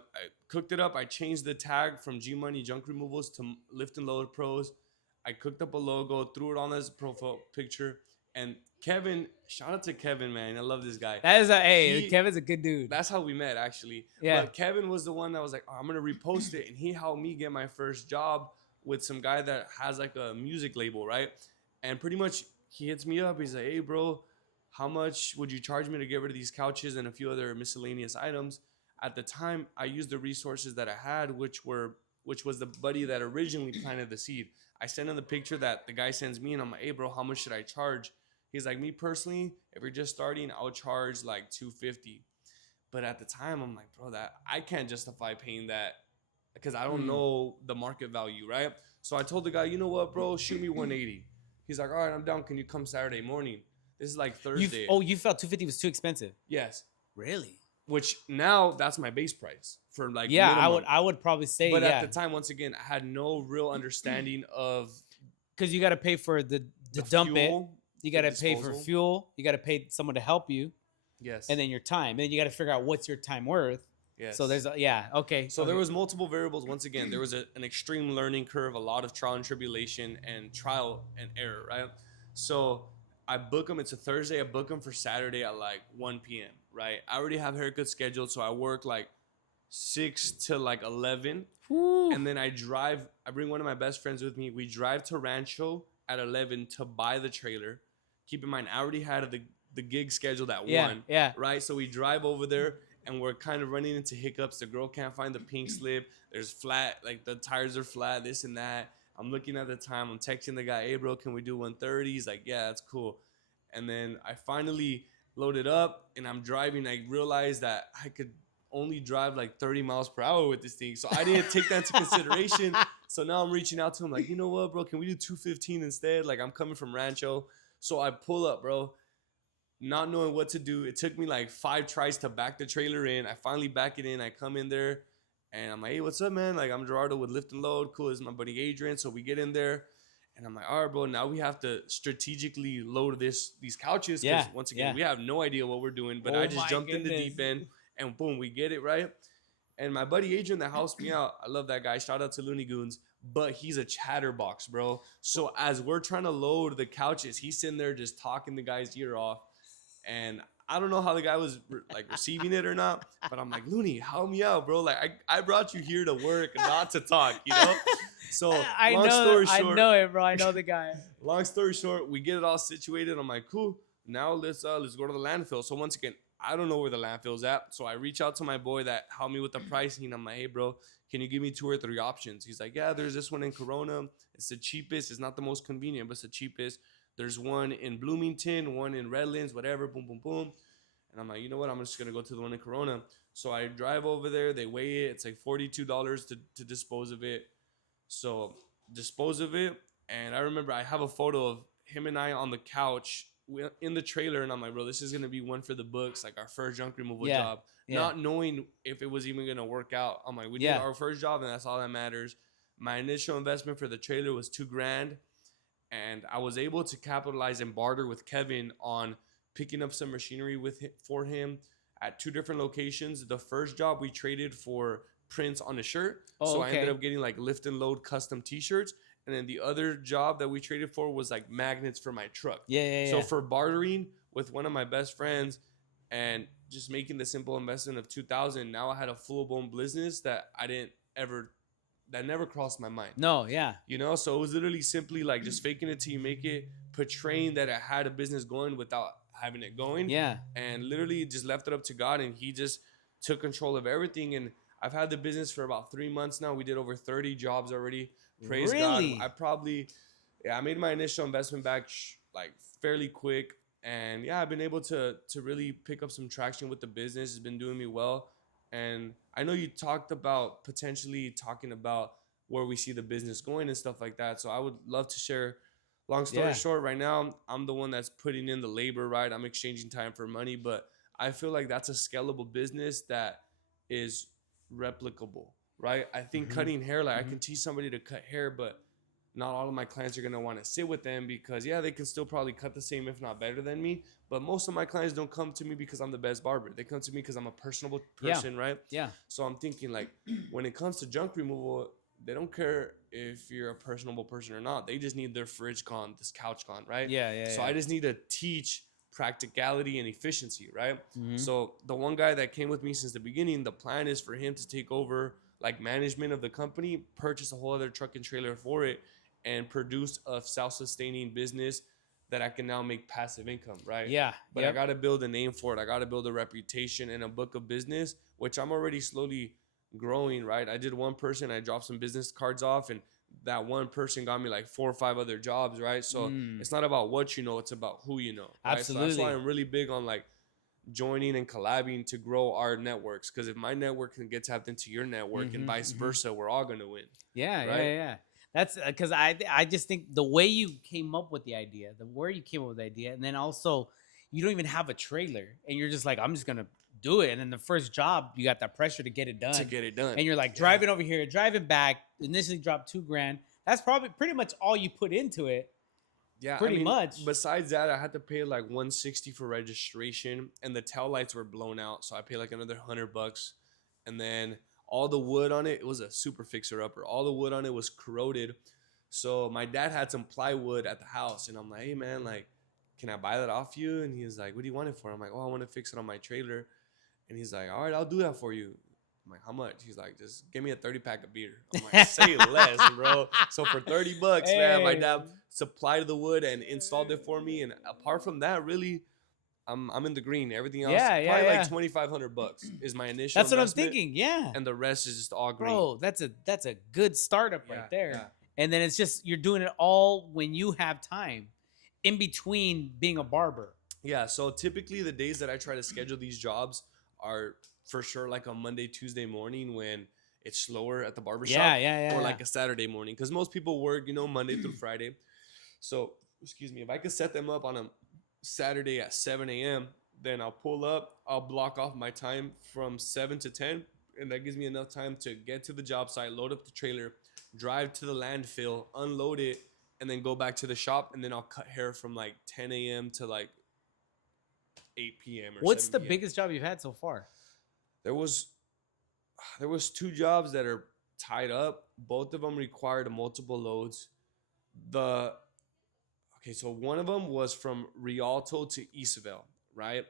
cooked it up. I changed the tag from G Money Junk Removals to Lift and Load Pros. I cooked up a logo, threw it on as a profile picture, and Kevin. Shout out to Kevin, man. I love this guy. That is a hey. He Kevin's a good dude. That's how we met actually. Yeah. But Kevin was the one that was like, oh, I'm gonna repost it, and he helped me get my first job with some guy that has like a music label, right? And pretty much he hits me up. He's like, hey, bro, how much would you charge me to get rid of these couches and a few other miscellaneous items? At the time, I used the resources that I had, which was the buddy that originally planted the seed. I sent him the picture that the guy sends me, and I'm like, hey, bro, how much should I charge? He's like, me personally, if you're just starting, I would charge like 250. But at the time, I'm like, bro, that I can't justify paying that because I don't know the market value, right? So I told the guy, you know what, bro, shoot me 180. He's like, all right, I'm down. Can you come Saturday morning? This is like Thursday. You felt 250 was too expensive. Yes. Really? Which now that's my base price for like Yeah, minimum. I would probably say But yeah. at the time, once again, I had no real understanding of Because you got to pay for the the dump fuel, it. You got to the pay for disposal. fuel. You got to pay someone to help you, Yes. and then your time. And then you got to figure out what's your time worth. Yes. So there's okay. So okay. there was multiple variables. Once again, there was an extreme learning curve, a lot of trial and tribulation, and trial and error, right? So I book them. It's a Thursday. I book them for Saturday at like 1 p.m., right? I already have haircut scheduled, so I work like 6 to like 11. Whew. And then I bring one of my best friends with me. We drive to Rancho at 11 to buy the trailer. Keep in mind, I already had the gig scheduled at 1, yeah. right? So we drive over there, and we're kind of running into hiccups. The girl can't find the pink slip. There's flat, like the tires are flat, this and that. I'm looking at the time. I'm texting the guy, hey, bro, can we do 130? He's like, yeah, that's cool. And then I finally loaded up and I'm driving. I realized that I could only drive like 30 miles per hour with this thing. So I didn't take that into consideration. So now I'm reaching out to him like, you know what, bro, can we do 215 instead? Like I'm coming from Rancho. So I pull up, bro, not knowing what to do. It took me like 5 tries to back the trailer in. I finally back it in. I come in there and I'm like, hey, what's up, man? Like I'm Gerardo with Lift and Load. Cool. This is my buddy Adrian. So we get in there. And I'm like, all right, bro, now we have to strategically load these couches. Because once again, we have no idea what we're doing. But I just jumped in the deep end and boom, we get it right. And my buddy Adrian that helps me out, I love that guy. Shout out to Looney Goons. But he's a chatterbox, bro. So as we're trying to load the couches, he's sitting there just talking the guy's ear off. And I don't know how the guy was like receiving it or not. But I'm like, Looney, help me out, bro. Like I brought you here to work, not to talk, you know? So long story short, I know it, bro. I know the guy. Long story short, we get it all situated. I'm like, cool. Now let's go to the landfill. So once again, I don't know where the landfill's at. So I reach out to my boy that helped me with the pricing. I'm like, hey, bro, can you give me 2 or 3 options? He's like, yeah, there's this one in Corona. It's the cheapest. It's not the most convenient, but it's the cheapest. There's one in Bloomington, one in Redlands, whatever, boom, boom, boom. And I'm like, you know what? I'm just going to go to the one in Corona. So I drive over there. They weigh it. It's like $42 to dispose of it. So dispose of it. And I remember I have a photo of him and I on the couch in the trailer. And I'm like, bro, this is going to be one for the books, like our first junk removal job. Not knowing if it was even going to work out. I'm like, we did our first job and that's all that matters. My initial investment for the trailer was $2,000. And I was able to capitalize and barter with Kevin on picking up some machinery for him at 2 different locations. The first job we traded for prints on a shirt. I ended up getting like Lift and Load custom t-shirts. And then the other job that we traded for was like magnets for my truck. So for bartering with one of my best friends and just making the simple investment of $2,000, now I had a full-blown business that that never crossed my mind. You know, so it was literally simply like just faking it till you make it, portraying that I had a business going without having it going. And literally just left it up to God and he just took control of everything. And I've had the business for about 3 months now. We did over 30 jobs already. Praise God. I made my initial investment back like fairly quick. And yeah, I've been able to really pick up some traction with the business. It's been doing me well. And I know you talked about potentially talking about where we see the business going and stuff like that. So I would love to share. Long story short, right now, I'm the one that's putting in the labor, right? I'm exchanging time for money. But I feel like that's a scalable business that is replicable, right? I think cutting hair, like I can teach somebody to cut hair, but not all of my clients are going to want to sit with them because they can still probably cut the same, if not better than me. But most of my clients don't come to me because I'm the best barber. They come to me because I'm a personable person, right? So I'm thinking like when it comes to junk removal, they don't care if you're a personable person or not. They just need their fridge gone, this couch gone, right? So I just need to teach practicality and efficiency, right? So the one guy that came with me since the beginning, the plan is for him to take over like management of the company, purchase a whole other truck and trailer for it, and produce a self-sustaining business that I can now make passive income, right? But I got to build a name for it. I got to build a reputation and a book of business, which I'm already slowly growing, right? I did one person, I dropped some business cards off, and that one person got me like 4 or 5 other jobs, right? So it's not about what you know, it's about who you know, right? Absolutely. So that's why I'm really big on like joining and collabing to grow our networks, because if my network can get tapped into your network and vice versa, we're all going to win. That's because I just think the way you came up with the idea, and then also you don't even have a trailer and you're just like, I'm just gonna do it. And then the first job, you got that pressure to get it done. And you're like driving over here, driving back, initially dropped $2,000. That's probably pretty much all you put into it. Pretty much. Besides that, I had to pay like $160 for registration, and the tail lights were blown out, so I paid like another $100. And then all the wood on it was a super fixer-upper. All the wood on it was corroded. So my dad had some plywood at the house, and I'm like, hey, man, like, can I buy that off you? And he's like, what do you want it for? I'm like, oh, I want to fix it on my trailer. And he's like, all right, I'll do that for you. I'm like, how much? He's like, just give me a 30-pack of beer. I'm like, say less, bro. So for $30, man, my dad supplied the wood and installed it for me. And apart from that, really, I'm in the green. Everything else, Yeah, yeah, probably yeah. like $2,500 is my initial. That's what I'm investment, thinking. Yeah, and the rest is just all green. bro, that's a good startup Yeah, right there. yeah. And then it's just you're doing it all when you have time, in between being a barber. Yeah, so typically the days that I try to schedule these jobs are for sure like a Monday, Tuesday morning when it's slower at the barbershop, Yeah, yeah, or yeah. like a Saturday morning because most people work, Monday through Friday. So, excuse me, if I could set them up on a Saturday at 7 a.m., then I'll pull up, I'll block off my time from 7 to 10, and that gives me enough time to get to the job site, load up the trailer, drive to the landfill, unload it, and then go back to the shop, and then I'll cut hair from like 10 a.m. to like 8 p.m. or What's 7 the p.m. biggest job you've had so far? There was two jobs that are tied up. Both of them required multiple loads. The Okay, so one of them was from Rialto to Isabel, right?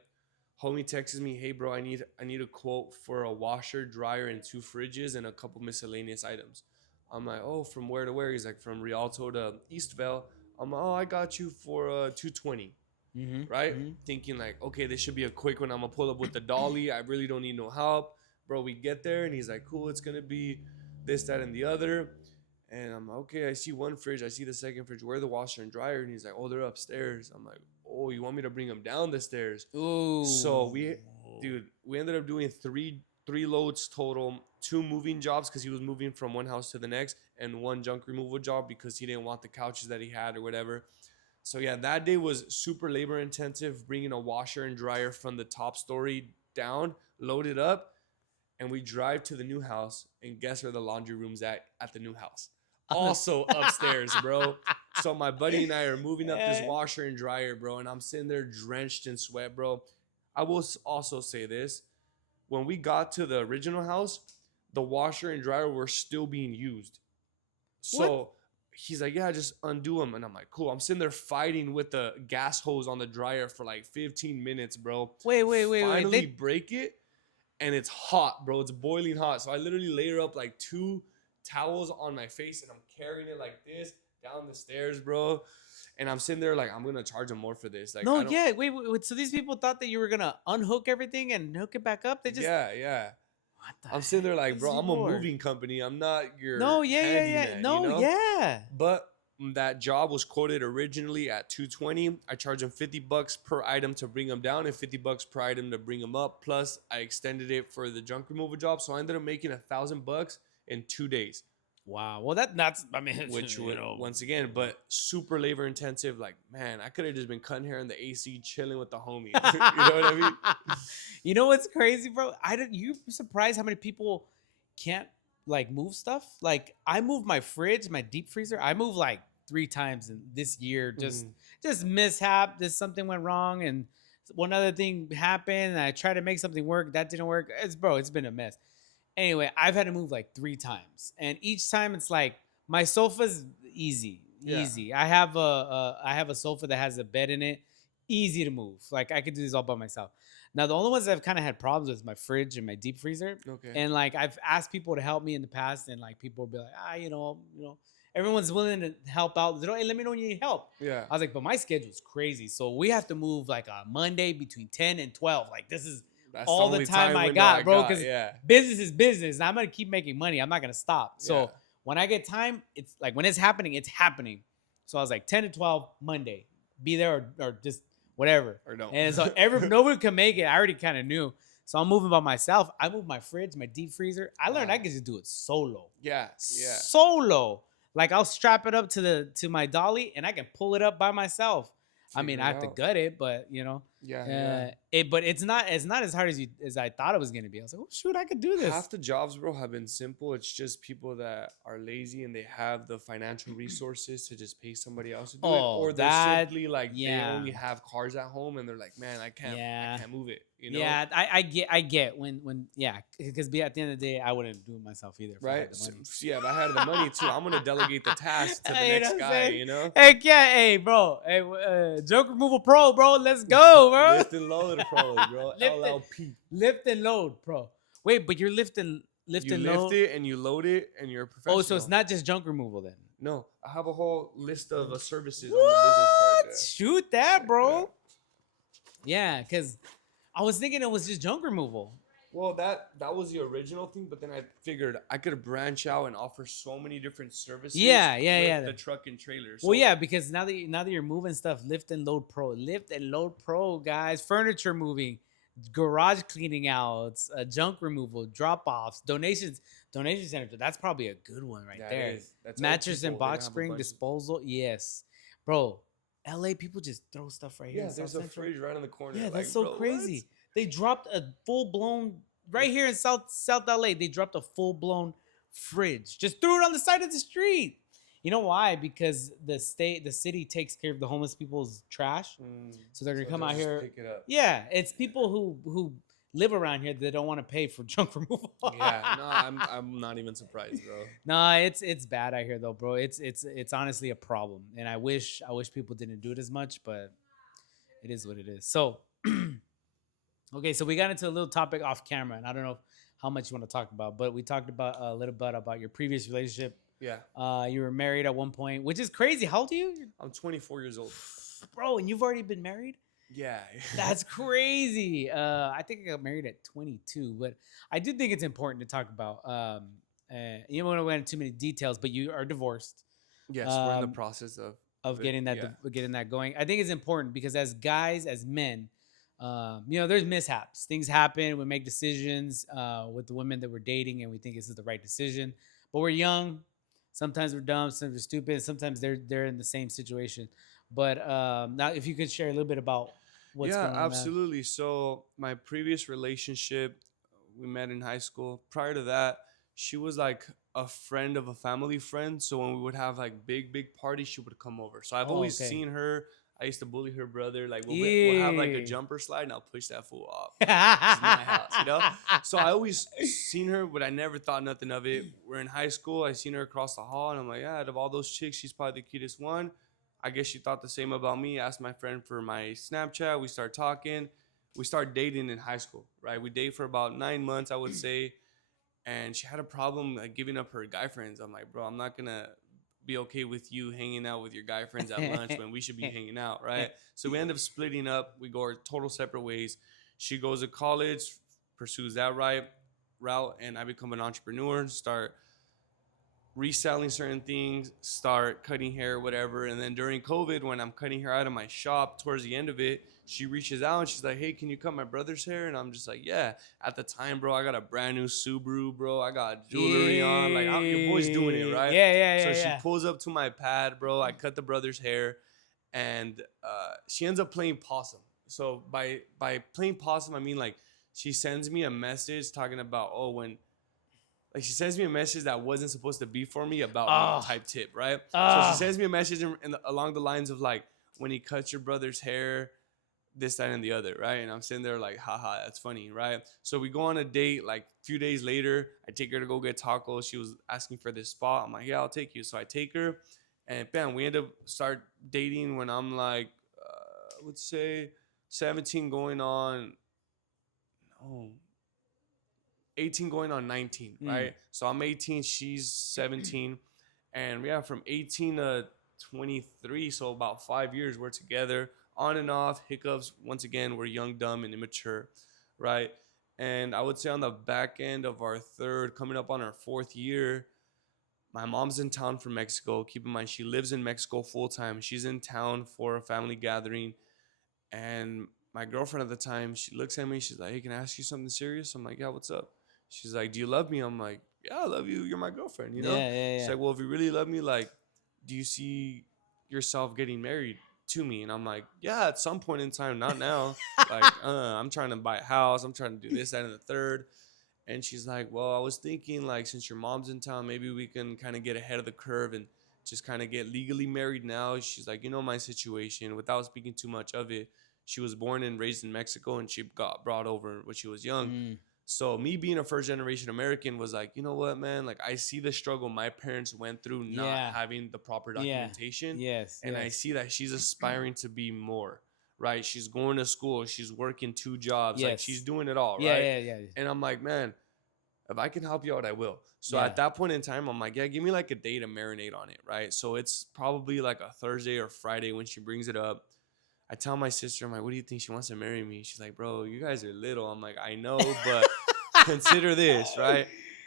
Homie texts me, "Hey bro, I need a quote for a washer, dryer, and 2 fridges and a couple miscellaneous items." I'm like, "Oh, from where to where?" He's like, "From Rialto to Eastvale." I'm like, "Oh, I got you for 220." Mm-hmm. Right? Mm-hmm. Thinking like, okay, this should be a quick one. I'm gonna pull up with the dolly. I really don't need no help, bro. We get there and he's like, "Cool, it's gonna be this, that, and the other." And I'm like, "Okay, I see one fridge. I see the second fridge. Where are the washer and dryer?" And he's like, "Oh, they're upstairs." I'm like, "Oh, you want me to bring them down the stairs?" Ooh. So we ended up doing three loads total, 2 moving jobs because he was moving from one house to the next, and one junk removal job because he didn't want the couches that he had or whatever. So yeah, that day was super labor intensive, bringing a washer and dryer from the top story down, load it up, and we drive to the new house. And guess where the laundry room's at the new house? Also upstairs, bro. So my buddy and I are moving up this washer and dryer, bro, and I'm sitting there drenched in sweat, bro. I will also say this: when we got to the original house, the washer and dryer were still being used. So What? he's like, "Yeah, just undo them." And I'm like, "Cool." I'm sitting there fighting with the gas hose on the dryer for like 15 minutes, bro. Wait. Finally break it, and it's hot, bro. It's boiling hot. So I literally layer up like 2 towels on my face, and I'm carrying it like this down the stairs, bro. And I'm sitting there like, I'm gonna charge them more for this. Like, No, I don't. yeah. Wait. So these people thought that you were gonna unhook everything and hook it back up. They just Yeah. What the I'm sitting there like, heck? bro, These I'm a people are- moving company. I'm not your No, yeah. handyman, No, yeah. But that job was quoted originally at 220. I charge them $50 per item to bring them down and $50 per item to bring them up. Plus, I extended it for the junk removal job, so I ended up making $1,000 in 2 days. Wow. Well, that's. I mean, Which you would know. once again, but super labor intensive. Like, man, I could have just been cutting hair in the AC, chilling with the homie. You know what I mean? You know what's crazy, bro? You surprised how many people can't like move stuff? Like I moved my fridge, my deep freezer. I moved like 3 times in this year. Just mishap. Just something went wrong, and one other thing happened. And I tried to make something work. That didn't work. It's been a mess. Anyway, I've had to move like 3 times, and each time it's like my sofa's easy. Yeah. I have a sofa that has a bed in it, easy to move. Like I could do this all by myself. Now the only ones I've kind of had problems with is my fridge and my deep freezer. Okay. And like I've asked people to help me in the past, and like people will be like, everyone's willing to help out. Hey, let me know when you need help. Yeah. I was like, but my schedule's crazy, so we have to move like a Monday between 10 and 12. Like this is That's all the only time I window got, bro. Because yeah. business is business. And I'm gonna keep making money. I'm not gonna stop. So Yeah. when I get time, it's like when it's happening, it's happening. So I was like 10 to 12 Monday, be there or just whatever. Or don't. And so nobody can make it. I already kind of knew. So I'm moving by myself. I moved my fridge, my deep freezer. I learned I could just do it solo. Yeah. Solo. Like I'll strap it up to my dolly and I can pull it up by myself. I mean, Figure I it have to out. gut it, but Yeah. but it's not as hard as I thought it was gonna be. I was like, oh shoot, I could do this. Half the jobs, bro, have been simple. It's just people that are lazy and they have the financial resources to just pay somebody else to do it, or they're simply like they only have cars at home and they're like, man, I can't move it. You know? Yeah, I get when because at the end of the day, I wouldn't do it myself either. If I Right? had the money. Yeah, if I had the money too, I'm gonna delegate the task to the next guy. You know? Heck yeah, hey bro, hey joke removal pro, bro, let's go, bro. Lift and load pros, bro. LLP. Lift and load, pro. Wait, but you're lifting You and lift load. it and you load it and you're a professional. Oh, so it's not just junk removal then. No, I have a whole list of services What? on the business card. Shoot that, bro. Yeah, because I was thinking it was just junk removal. Well, that was the original thing, but then I figured I could branch out and offer so many different services Yeah, yeah, with yeah. the truck and trailer. Well, So yeah, because now that you're moving stuff, Lift and Load Pro, guys, furniture moving, garage cleaning outs, junk removal, drop offs, donation center. That's probably a good one right that there. is that's old Mattress and people. They're gonna box have a spring bunch of disposal, yes, bro. LA people just throw stuff right here in yeah. South There's a Central. fridge right in the corner. Yeah, that's Like, so bro, what? crazy. They dropped a full blown right The here in South LA. They dropped a full blown fridge. Just threw it on the side of the street. You know why? Because the city takes care of the homeless people's trash, so they're gonna so come they'll out just here. pick it up. Yeah, it's people who live around here that don't want to pay for junk removal. Yeah, no, I'm not even surprised, bro. Nah, it's bad out here though, bro. It's honestly a problem, and I wish people didn't do it as much, but it is what it is. So okay, so we got into a little topic off camera, and I don't know how much you want to talk about, but we talked about a little bit about your previous relationship. Yeah, You were married at one point, which is crazy. How old are you? I'm 24 years old. Bro, and you've already been married? Yeah, That's crazy. I think I got married at 22, but I do think it's important to talk about. You don't want to go into too many details, but you are divorced. yes, we're in the Um, process of it, getting that yeah. getting that going. I think it's important because as guys, as men, there's mishaps. Things happen. We make decisions with the women that we're dating, and we think this is the right decision. But we're young. Sometimes we're dumb. Sometimes we're stupid. Sometimes they're in the same situation. But now, if you could share a little bit about what's Yeah, going on, man. absolutely. So my previous relationship, we met in high school. Prior to that, she was like a friend of a family friend. So when we would have like big parties, she would come over. So I've Oh, always okay. seen her. I used to bully her brother. Like we'll have like a Yeah. jumper slide, and I'll push that fool off. Like this is my house, you know. So I always seen her, but I never thought nothing of it. We're in high school. I seen her across the hall, and I'm like, yeah, out of all those chicks, she's probably the cutest one. I guess she thought the same about me. Asked my friend for my Snapchat. We start talking. We start dating in high school, right? We date for about 9 months, I would say. And she had a problem like giving up her guy friends. I'm like, bro, I'm not gonna be okay with you hanging out with your guy friends at lunch when we should be hanging out, right? So we end up splitting up. We go our total separate ways. She goes to college, pursues that route, and I become an entrepreneur, start reselling certain things, start cutting hair, whatever. And then during COVID, when I'm cutting hair out of my shop, towards the end of it, she reaches out and she's like, "Hey, can you cut my brother's hair?" And I'm just like, "Yeah." At the time, bro, I got a brand new Subaru, bro. I got jewelry on. Like, your boy's doing it, right? Yeah, yeah, So yeah, she yeah. pulls up to my pad, bro. I cut the brother's hair, and she ends up playing possum. So by playing possum, I mean like she sends me a message talking about, oh, when like she sends me a message that wasn't supposed to be for me about me Oh, type tip, right? So she oh. sends me a message along the lines of like, when he cuts your brother's hair, this, that, and the other, right? And I'm sitting there like, haha, that's funny, right? So we go on a date. Like a few days later, I take her to go get tacos. She was asking for this spot. I'm like, yeah, I'll take you. So I take her, and bam, we end up start dating when I'm like, I would say 17 going on, no, 18 going on 19, Mm. right? So I'm 18, she's 17. And yeah, from 18 to 23, so about 5 years we're together, on and off, hiccups. Once again, we're young, dumb, and immature, right? And I would say on the back end of our third, coming up on our fourth year, my mom's in town from Mexico. Keep in mind, she lives in Mexico full time. She's in town for a family gathering. And my girlfriend at the time, she looks at me. She's like, "Hey, can I ask you something serious?" I'm like, "Yeah, what's up?" She's like, "Do you love me?" I'm like, "Yeah, I love you. You're my girlfriend, you know?" Yeah, yeah, She's yeah. like, "Well, if you really love me, like, do you see yourself getting married to me?" And I'm like, "Yeah, at some point in time, not now. Like, I'm trying to buy a house. I'm trying to do this, that, and the third." And she's like, "Well, I was thinking, like, since your mom's in town, maybe we can kind of get ahead of the curve and just kind of get legally married now." She's like, "You know my situation." Without speaking too much of it, she was born and raised in Mexico, and she got brought over when she was young. Mm. So me being a first generation American was like, you know what, man? Like, I see the struggle my parents went through not Yeah, having the proper yeah. documentation, Yes, and I yes. see that she's aspiring to be more, right? She's going to school, she's working two jobs, like she's Yes. doing it all, Yeah, right? yeah, yeah. And I'm like, man, if I can help you out, I will. So Yeah. at that point in time, I'm like, yeah, give me like a day to marinate on it, right? So it's probably like a Thursday or Friday when she brings it up. I tell my sister, I'm like, what do you think? She wants to marry me. She's like, bro, you guys are little. I'm like, I know, but consider this, right?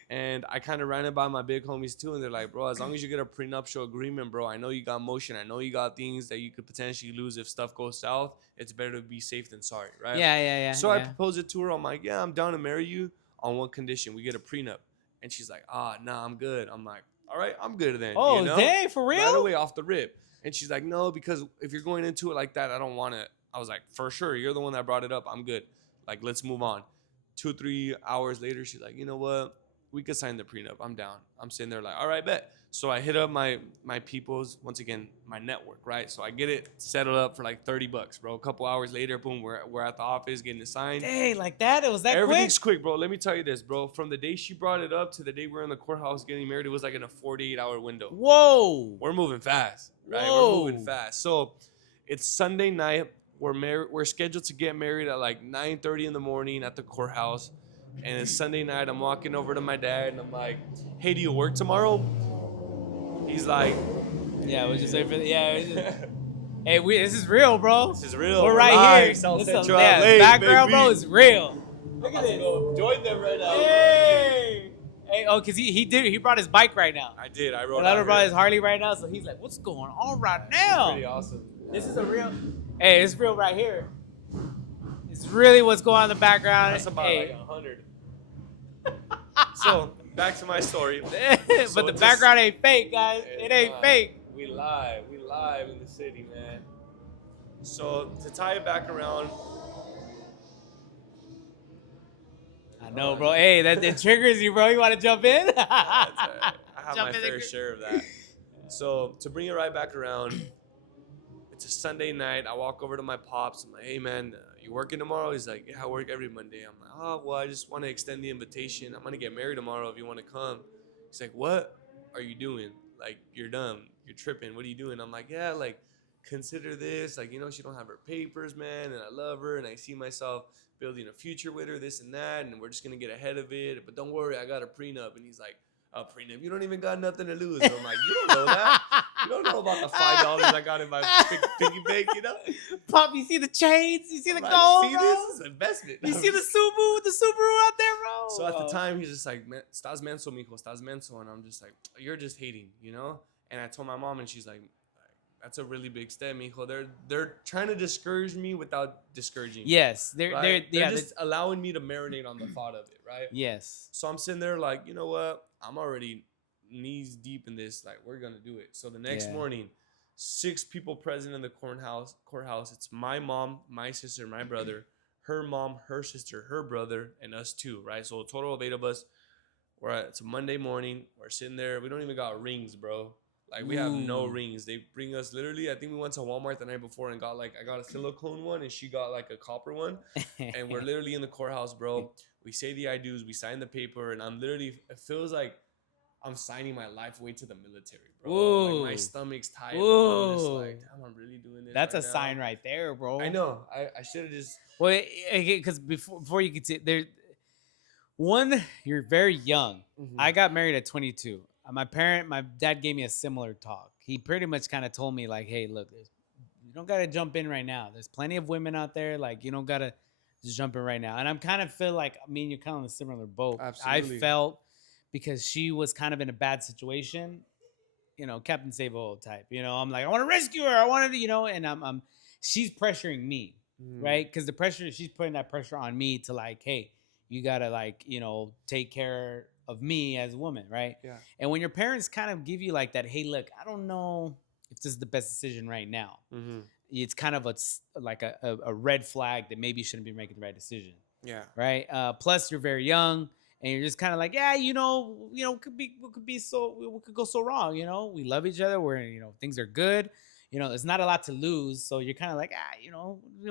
And I kind of ran it by my big homies too, and they're like, bro, as long as you get a prenuptial agreement, bro, I know you got motion. I know you got things that you could potentially lose if stuff goes south. It's better to be safe than sorry, right? Yeah, yeah, yeah, So I yeah. proposed it to her. I'm like, yeah, I'm down to marry you on one condition. We get a prenup. And she's like, nah, I'm good. I'm like, all right, I'm good then, Oh, dang, for Right real? away off the rip. And she's like, no, because if you're going into it like that, I don't want to. I was like, for sure, you're the one that brought it up. I'm good. Like, let's move on. 2-3 hours later, she's like, you know what? We could sign the prenup. I'm down. I'm sitting there like, all right, bet. So I hit up my people's, once again, my network, right? So I get it settled up for like $30, bro. A couple hours later, boom, we're at the office getting it signed. Dang, like that? It was that Everything's quick? quick, bro. Let me tell you this, bro. From the day she brought it up to the day we're in the courthouse getting married, it was like in a 48-hour window. Whoa. We're moving fast, right? Whoa. We're moving fast. So it's Sunday night. We're scheduled to get married at like 9:30 in the morning at the courthouse. And it's Sunday night. I'm walking over to my dad and I'm like, hey, do you work tomorrow? He's like, Yeah, we'll just wait for the, yeah. Hey, this is real, bro. this is real. We're right live. here. South This Central yeah, LA, background, baby. bro, is real. Look at I'm about to this. go join them right now. Hey. Hey, oh, because he brought his bike right now. I did. I rode Ronaldo out brought here. his Harley right now, so he's like, what's going on right It's now? pretty awesome. This is a real. Hey, it's real right here. It's really what's going on in the background. That's about hey. like 100. So back to my story. But So the it's background ain't fake, guys. It's It ain't not. fake. We live in the city, man. So to tie it back around, I know, bro. Hey, that triggers you, bro. You want to jump in? that's all right. I have Jump my in the fair share of that. So to bring it right back around, it's a Sunday night. I walk over to my pops. I'm like, hey man, you working tomorrow? He's like, yeah, I work every Monday. I'm like, oh well, I just want to extend the invitation. I'm gonna get married tomorrow if you want to come. He's like, what are you doing? Like, you're dumb. You're tripping. What are you doing? I'm like, yeah, like, consider this. Like, she don't have her papers, man, and I love her, and I see myself building a future with her, this and that, and we're just gonna get ahead of it. But don't worry, I got a prenup. And he's like, a prenup? You don't even got nothing to lose. And I'm like, you don't know that. You don't know about the $5 I got in my piggy bank, Pop, you see the chains? You see the I'm like, gold, see, bro? this is an investment. You see the Subaru out there, bro? So at the time, he's just like, estás menso, mijo, estás menso. And I'm just like, you're just hating, And I told my mom, and she's like, that's a really big step, mijo. They're trying to discourage me without discouraging me. Yes, They're just allowing me to marinate on the thought of it, right? Yes. So I'm sitting there like, you know what? I'm already knees deep in this. Like, we're gonna do it. So the next morning, 6 people present in the courthouse. It's my mom, my sister, my brother, her mom, her sister, her brother, and us 2, right? So a total of 8 of us. It's a Monday morning. We're sitting there. We don't even got rings, bro. Like, we have no rings. They bring us literally, I think we went to Walmart the night before and got I got a silicone one and she got like a copper one. And we're literally in the courthouse, bro. We say the I do's, we sign the paper, and I'm literally, it feels like I'm signing my life away to the military, bro. Ooh. Like, my stomach's tight. Bro. I'm just like, Ooh. damn, I'm really doing this. That's right a now. sign right there, bro. I know. I should have just. Well, because before you could see, you're very young. Mhm. I got married at 22. My dad gave me a similar talk. He pretty much kind of told me like, hey, look, you don't got to jump in right now. There's plenty of women out there. Like, you don't got to just jump in right now. And I'm kind of feel like me and you're kind of in a similar boat. Absolutely. I felt because she was kind of in a bad situation, Captain Save All type, I'm like, I want to rescue her. I wanted to, and she's pressuring me, right? Because she's putting that pressure on me to like, hey, you got to take care of me as a woman, right? Yeah. And when your parents kind of give you like that, hey, look, I don't know if this is the best decision right now. Mm-hmm. It's kind of a red flag that maybe you shouldn't be making the right decision. Yeah. Right. Plus, you're very young, and you're just kind of like, yeah, what could go so wrong. We love each other. We're, things are good. There's not a lot to lose, so you're kind of like,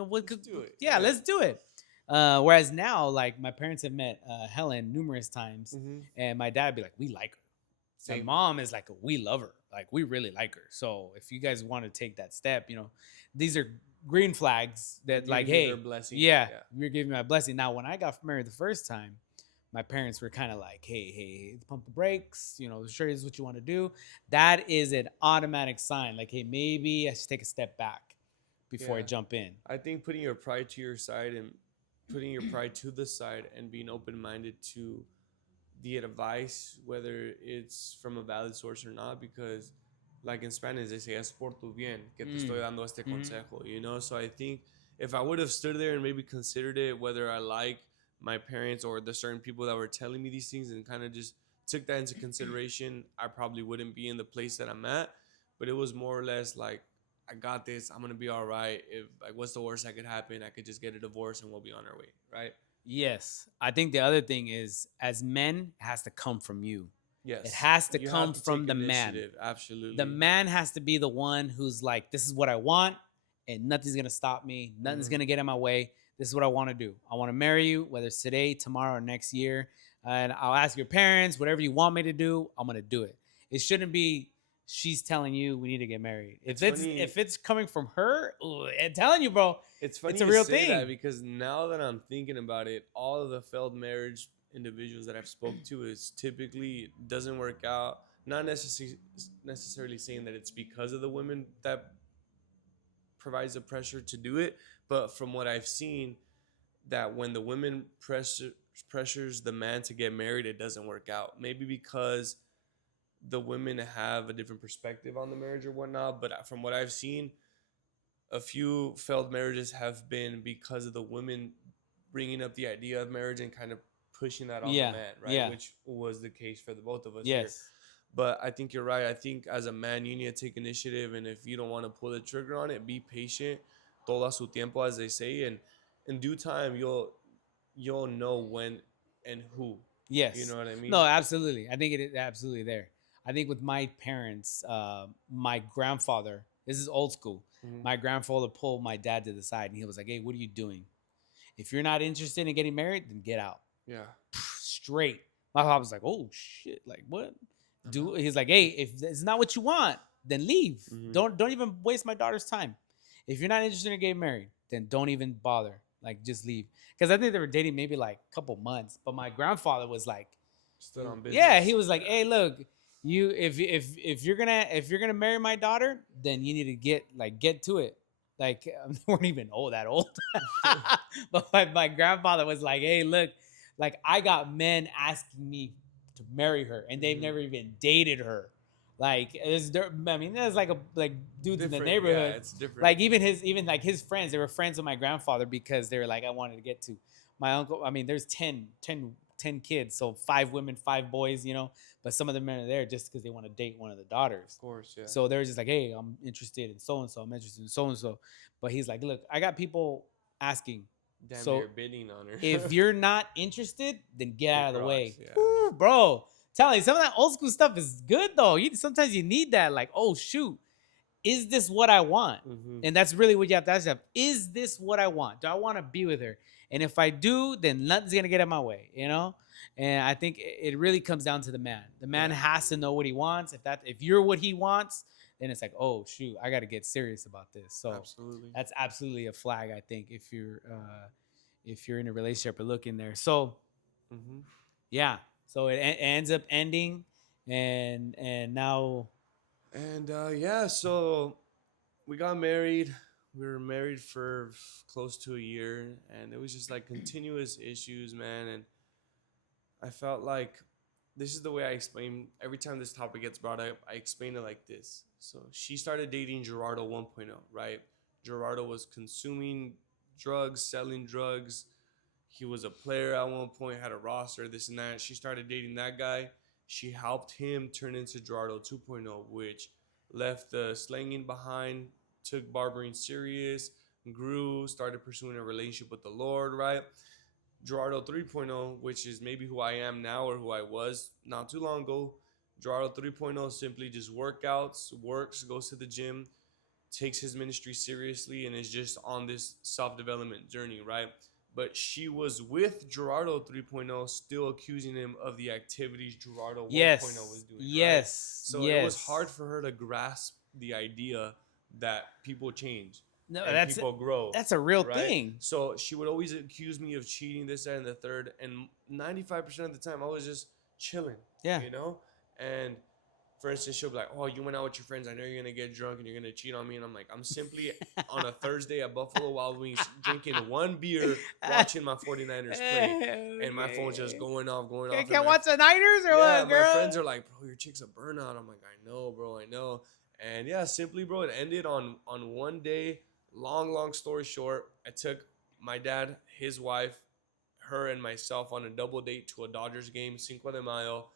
what could do it? Yeah, let's do it. Whereas now, like, my parents have met Helen numerous times, and my dad would be like, we like her. My mom is like, we love her. Like, we really like her. So if you guys want to take that step, these are green flags that like, hey, you're giving me my blessing. Now, when I got married the first time, my parents were kind of like, hey, pump the brakes. Sure is what you want to do. That is an automatic sign. Like, hey, maybe I should take a step back. before I Yeah. jump in. I think putting your pride to your side and putting your pride to the side and being open minded to the advice, whether it's from a valid source or not, because like in Spanish they say es por tu bien que te estoy Mm. dando este Mhm. consejo, you know? So I think if I would have stood there and maybe considered it, whether I like my parents or the certain people that were telling me these things and kind of just took that into consideration, I probably wouldn't be in the place that I'm at. But it was more or less like, I got this. I'm gonna be all right. If like, what's the worst that could happen? I could just get a divorce and we'll be on our way, right? Yes. I think the other thing is, as men, it has to come from you. It Yes, has to you have come to from take the man. initiative. The Absolutely. man has to be the one who's like, this is what I want, and nothing's gonna stop me. Nothing's Hmm. gonna get in my way. This is what I want to do. I want to marry you, whether it's today, tomorrow, or next year. And I'll ask your parents, whatever you want me to do, I'm gonna do it. It shouldn't be she's telling you we need to get married. It's If funny. it's coming from her, ooh, I'm telling you, bro, It's it's funny a you real say that thing. because now that I'm thinking about it, all of the failed marriage individuals that I've spoke to is typically doesn't work out. Not necessarily saying that it's because of the women that provides the pressure to do it, but from what I've seen, that when the women pressures the man to get married, it doesn't work out. Maybe because the women have a different perspective on the marriage or whatnot. But from what I've seen, a few failed marriages have been because of the women bringing up the idea of marriage and kind of pushing that on the Yeah, man, right? yeah, Which was the case for the both of us here. yes, But I think you're right. I think as a man, you need to take initiative, and if you don't want to pull the trigger on it, be patient. Todo a su tiempo, as they say, and in due time, you'll know when and who. You yes. know what I mean? No, absolutely. I think it is absolutely there. I think with my parents, my grandfather, this is old school. Hmm. My grandfather pulled my dad to the side and he was like, "Hey, what are you doing? If you're not interested in getting married, then get out." Yeah. Straight. My pop was like, "Oh shit, like what?" I'm Do out. he's like, "Hey, if it's not what you want, then leave. Hmm. Don't even waste my daughter's time. If you're not interested in getting married, then don't even bother. Like just leave." Because I think they were dating maybe like a couple months, but my grandfather was like, Stood on yeah, he business. was like, Yeah. "Hey, look, you if you're gonna marry my daughter, then you need to get to it." Like they weren't even that old, but my grandfather was like, "Hey, look, like I got men asking me to marry her, and they've Hmm. never even dated her. Like, I mean, there's like dudes in the Different. Yeah, neighborhood, it's different. like even like his friends, they were friends with my grandfather because they were like, I wanted to get to my uncle. I mean, there's 10 kids, so 5 women, 5 boys, but some of them are there just because they want to date one of the Of daughters. course, yeah. So they're just like, hey, I'm interested in so and so. I'm interested in so and so. But he's like, look, I got people asking. Damn So near bidding on her. if you're not interested, then get out Kick of the rocks, way. yeah. Woo, bro. Tell you, some of that old school stuff is good though. Sometimes you need that, like, oh shoot, is this what I want? Hmm. And that's really what you have to ask yourself. Is this what I want? Do I want to be with her? And if I do, then nothing's gonna get in my way. And I think it really comes down to the man. The man Yeah. has to know what he wants. If you're what he wants, then it's like, oh shoot, I got to get serious about this. So Absolutely. that's absolutely a flag, I think, if you're in a relationship or looking there. So Hmm. yeah, so it ends up ending, and now And yeah, so we got married. We were married for close to a year, and it was just like continuous issues, man. And I felt like this is the way I explain every time this topic gets brought up. I explain it like this. So she started dating Gerardo 1.0, right? Gerardo was consuming drugs, selling drugs. He was a player at one point, had a roster, this and that. She started dating that guy. She helped him turn into Gerardo 2.0, which left the slanging behind, took barbering serious, grew, started pursuing a relationship with the Lord, right? Gerardo 3.0, which is maybe who I am now or who I was not too long ago. Gerardo 3.0 simply just workouts, works, goes to the gym, takes his ministry seriously, and is just on this self development journey, right? But she was with Gerardo 3.0, still accusing him of the activities Gerardo 1.0 was yes, doing, right? yes, So it was yes. hard for her to grasp the idea that people change No, and people grow, that's a real right? thing. So she would always accuse me of cheating, this, that, and the third. And 95% of the time, I was just chilling, Yeah. you know? And for instance, she'll be like, "Oh, you went out with your friends. I know you're gonna get drunk and you're gonna cheat on me." And I'm like, "I'm simply on a Thursday at Buffalo Wild Wings drinking one beer, watching my 49ers play, and my phone's just Okay. going off, going off." And Can't watch the Niners or yeah, what, my friends girl? are like, "Bro, your chick's a burnout." I'm like, "I know, bro, I know." And yeah, simply, bro, it ended on one day. Long story short, I took my dad, his wife, her, and myself on a double date to a Dodgers game, Cinco de Mayo.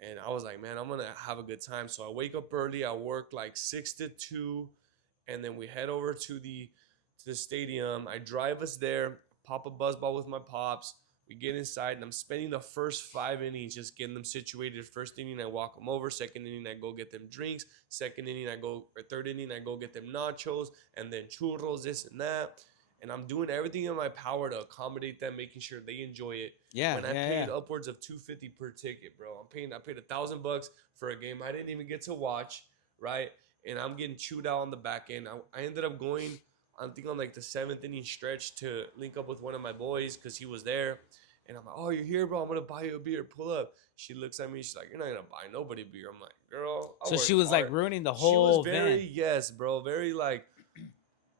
And I was like, man, I'm gonna have a good time. So I wake up early. I work like 6 to 2, and then we head over to the stadium. I drive us there, pop a buzz ball with my pops. We get inside, and I'm spending the first 5 innings just getting them situated. First inning, I walk them over. Second inning, I go get them drinks. Second inning, third inning, I go get them nachos and then churros, this and that. And I'm doing everything in my power to accommodate them, making sure they enjoy it. Yeah, When I yeah, paid yeah. upwards of $250 per ticket, bro. I paid $1,000 for a game I didn't even get to watch, right? And I'm getting chewed out on the back end. I ended up going, I think on like the seventh inning stretch to link up with one of my boys because he was there. And I'm like, "Oh, you're here, bro. I'm gonna buy you a beer. Pull up." She looks at me. She's like, "You're not gonna buy nobody beer." I'm like, "Girl, I So she worked was like hard." ruining the She was whole very, event. yes, bro, very like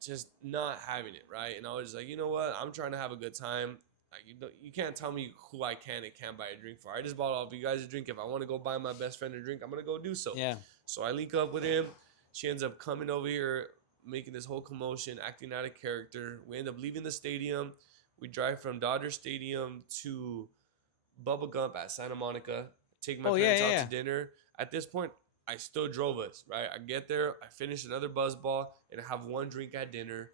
just not having it, right? And I was like, you know what? I'm trying to have a good time. Like you can't tell me who I can and can't buy a drink for. I just bought all of you guys a drink. If I want to go buy my best friend a drink, I'm gonna go do so. Yeah. So I link up with him. She ends up coming over here, making this whole commotion, acting out of character. We end up leaving the stadium. We drive from Dodger Stadium to Bubba Gump at Santa Monica. Take my Oh yeah, parents yeah, out to yeah. dinner. At this point, I still drove us, right? I get there, I finish another buzz ball, and I have one drink at dinner.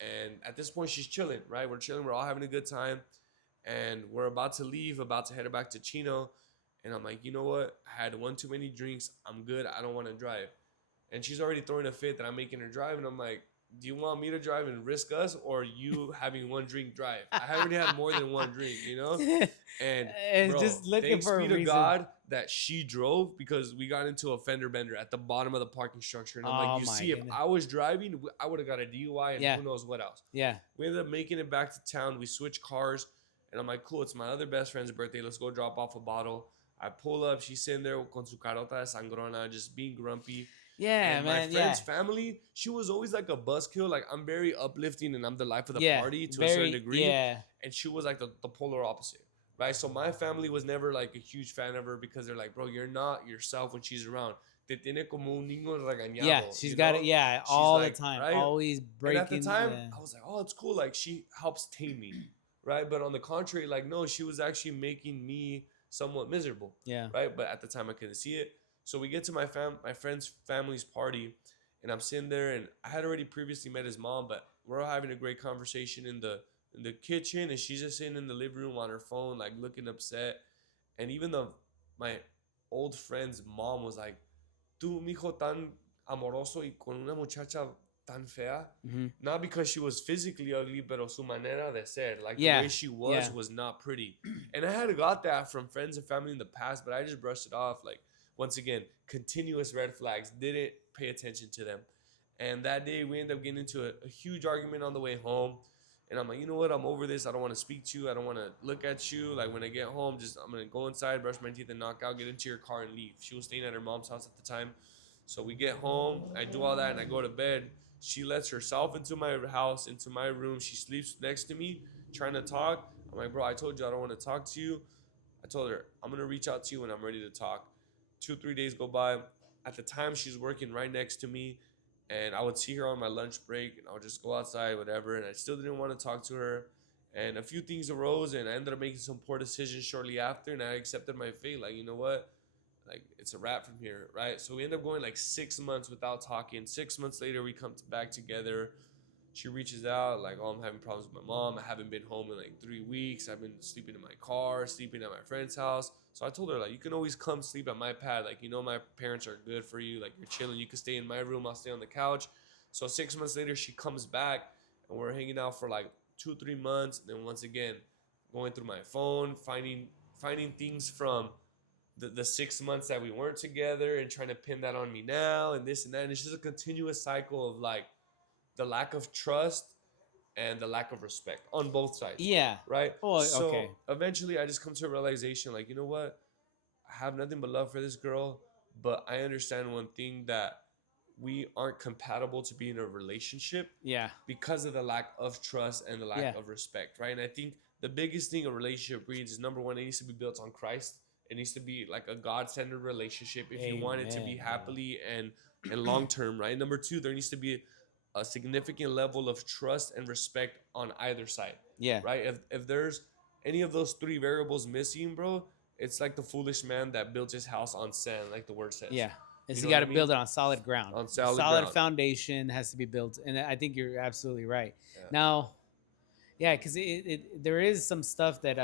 And at this point, she's chilling, right? We're chilling, we're all having a good time. And we're about to leave, about to head back to Chino. And I'm like, you know what? I had one too many drinks. I'm good. I don't want to drive. And she's already throwing a fit that I'm making her drive. And I'm like, do you want me to drive and risk us or you having one drink drive? I already had more than one drink, you know? And It's bro, just looking thanks for a be to reason. God that she drove because we got into a fender bender at the bottom of the parking structure. And I'm like, Oh you my see, if goodness. I was driving, I would have got a DUI and Yeah, who knows what else. yeah. We ended up making it back to town. We switched cars. And I'm like, cool, it's my other best friend's birthday. Let's go drop off a bottle. I pull up. She's sitting there con su carota de sangrona, just being grumpy. Yeah, And my man. Yeah, friend's family, she was always like a buzzkill. Like, I'm very uplifting and I'm the life of the yeah. party to a certain Very. degree. Yeah, And she was like the polar opposite, right? So my family was never like a huge fan of her because they're like, bro, you're not yourself when she's around. Te tiene como un niño yeah. regañado, She's you got it. know? Yeah, She's all the like, time. right? Always And at the breaking. time, Yeah, I was like, oh, it's cool. Like, she helps tame me, right? But on the contrary, like, no, she was actually making me somewhat miserable, yeah. right? But at the time, I couldn't see it. So we get to my friend's family's party, and I'm sitting there, and I had already previously met his mom, but we're all having a great conversation in the kitchen, and she's just sitting in the living room on her phone, like looking upset. And even though my old friend's mom was like, "Tú, mijo, tan amoroso y con una muchacha tan fea." Hmm. Not because she was physically ugly, pero su manera de ser, like the Yeah, way she yeah. was not pretty. And I had got that from friends and family in the past, but I just brushed it off. Like, once again, continuous red flags. Didn't pay attention to them. And that day, we ended up getting into a huge argument on the way home. And I'm like, you know what? I'm over this. I don't want to speak to you. I don't want to look at you. Like, when I get home, I'm going to go inside, brush my teeth, and knock out, get into your car, and leave. She was staying at her mom's house at the time. So we get home. I do all that, and I go to bed. She lets herself into my house, into my room. She sleeps next to me, trying to talk. I'm like, bro, I told you I don't want to talk to you. I told her, I'm going to reach out to you when I'm ready to talk. 2, 3 days go by. At the time, she's working right next to me. And I would see her on my lunch break, and I would just go outside, whatever. And I still didn't want to talk to her. And a few things arose, and I ended up making some poor decisions shortly after. And I accepted my fate. Like, you know what? Like, it's a wrap from here, right? So we end up going like 6 months without talking. 6 months later, we come back together. She reaches out, like, oh, I'm having problems with my mom. I haven't been home in like 3 weeks. I've been sleeping in my car, sleeping at my friend's house. So I told her, like, you can always come sleep at my pad. Like, you know, my parents are good for you. Like, you're chilling. You can stay in my room. I'll stay on the couch. So 6 months later, she comes back, and we're hanging out for like 2, 3 months. And then once again, going through my phone, finding things from the 6 months that we weren't together and trying to pin that on me now and this and that. And it's just a continuous cycle of like the lack of trust and the lack of respect on both sides, Yeah. right? Oh, So okay. eventually I just come to a realization like, you know what? I have nothing but love for this girl, but I understand one thing, that we aren't compatible to be in a relationship Yeah. because of the lack of trust and the lack Yeah. of respect, right? And I think the biggest thing a relationship breeds is, number one, it needs to be built on Christ. It needs to be like a God-centered relationship if you want it to be Amen, bro. happily and long term, right? Number two, there needs to be a significant level of trust and respect on either side, Yeah. right? If there's any of those three variables missing, bro, it's like the foolish man that built his house on sand, like the word says. Yeah. You Is know you what got I to mean? build it on solid ground. On A solid solid ground. foundation has to be built, and I think you're absolutely right. Yeah. Now, yeah, because there is some stuff that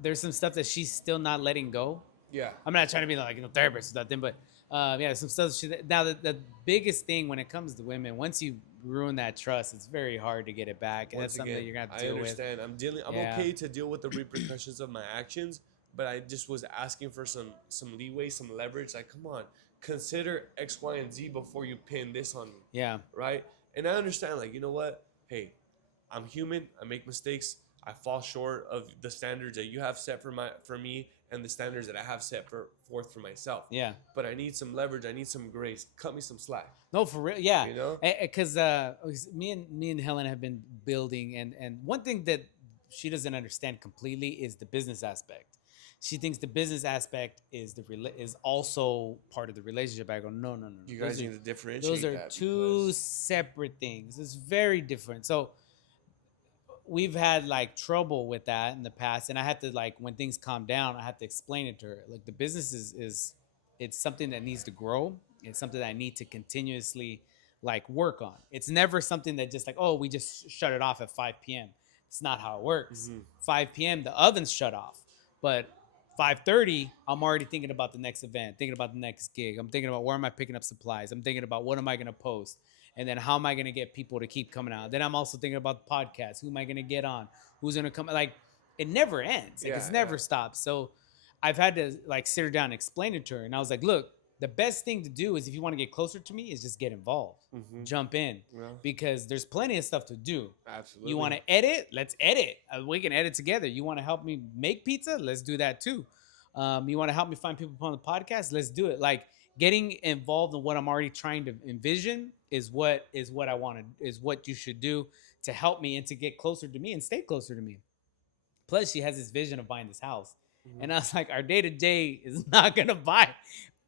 there's some stuff that she's still not letting go. Yeah. I'm not trying to be like therapist or nothing, but yeah, some stuff. Now the biggest thing when it comes to women, once you ruin that trust, it's very hard to get it back, and that's Once something that again, you're gonna have to I deal with. understand. I'm Yeah. okay to deal with the repercussions of my actions, but I just was asking for some leeway, some leverage. Like, come on, consider X, Y, and Z before you pin this on me, Yeah. right? And I understand. Like, you know what? Hey, I'm human. I make mistakes. I fall short of the standards that you have set for me and the standards that I have set forth for myself. Yeah. But I need some leverage. I need some grace. Cut me some slack. No, for real. Yeah. You know? Because me and Helen have been building, and one thing that she doesn't understand completely is the business aspect. She thinks the business aspect is also part of the relationship. I go, no, no, no. You Those guys are, need to differentiate those are that two because separate things. It's very different. So we've had like trouble with that in the past, and I had to, like, when things calm down, I have to explain it to her. Like, the business is it's something that needs to grow. It's something that I need to continuously like work on. It's never something that just like, oh, we just shut it off at 5 p.m. It's not how it works. Mhm. 5 p.m. the oven's shut off, but 5:30 I'm already thinking about the next event, thinking about the next gig. I'm thinking about where am I picking up supplies. I'm thinking about what am I going to post, and then how am I going to get people to keep coming out. Then I'm also thinking about the podcast. Who am I going to get on? Who's going to come? Like, it never ends. Like, it's never stops. So I've had to like sit her down and explain it to her. And I was like, look, the best thing to do is if you want to get closer to me is just get involved. Mhm. Jump in. Yeah. Because there's plenty of stuff to do. Absolutely. You want to edit? Let's edit. We can edit together. You want to help me make pizza? Let's do that too. You want to help me find people on the podcast? Let's do it. Like, getting involved in what I'm already trying to envision is what I want to, is what you should do to help me and to get closer to me and stay closer to me. Plus, she has this vision of buying this house. Mhm. And I was like, our day to day is not going to buy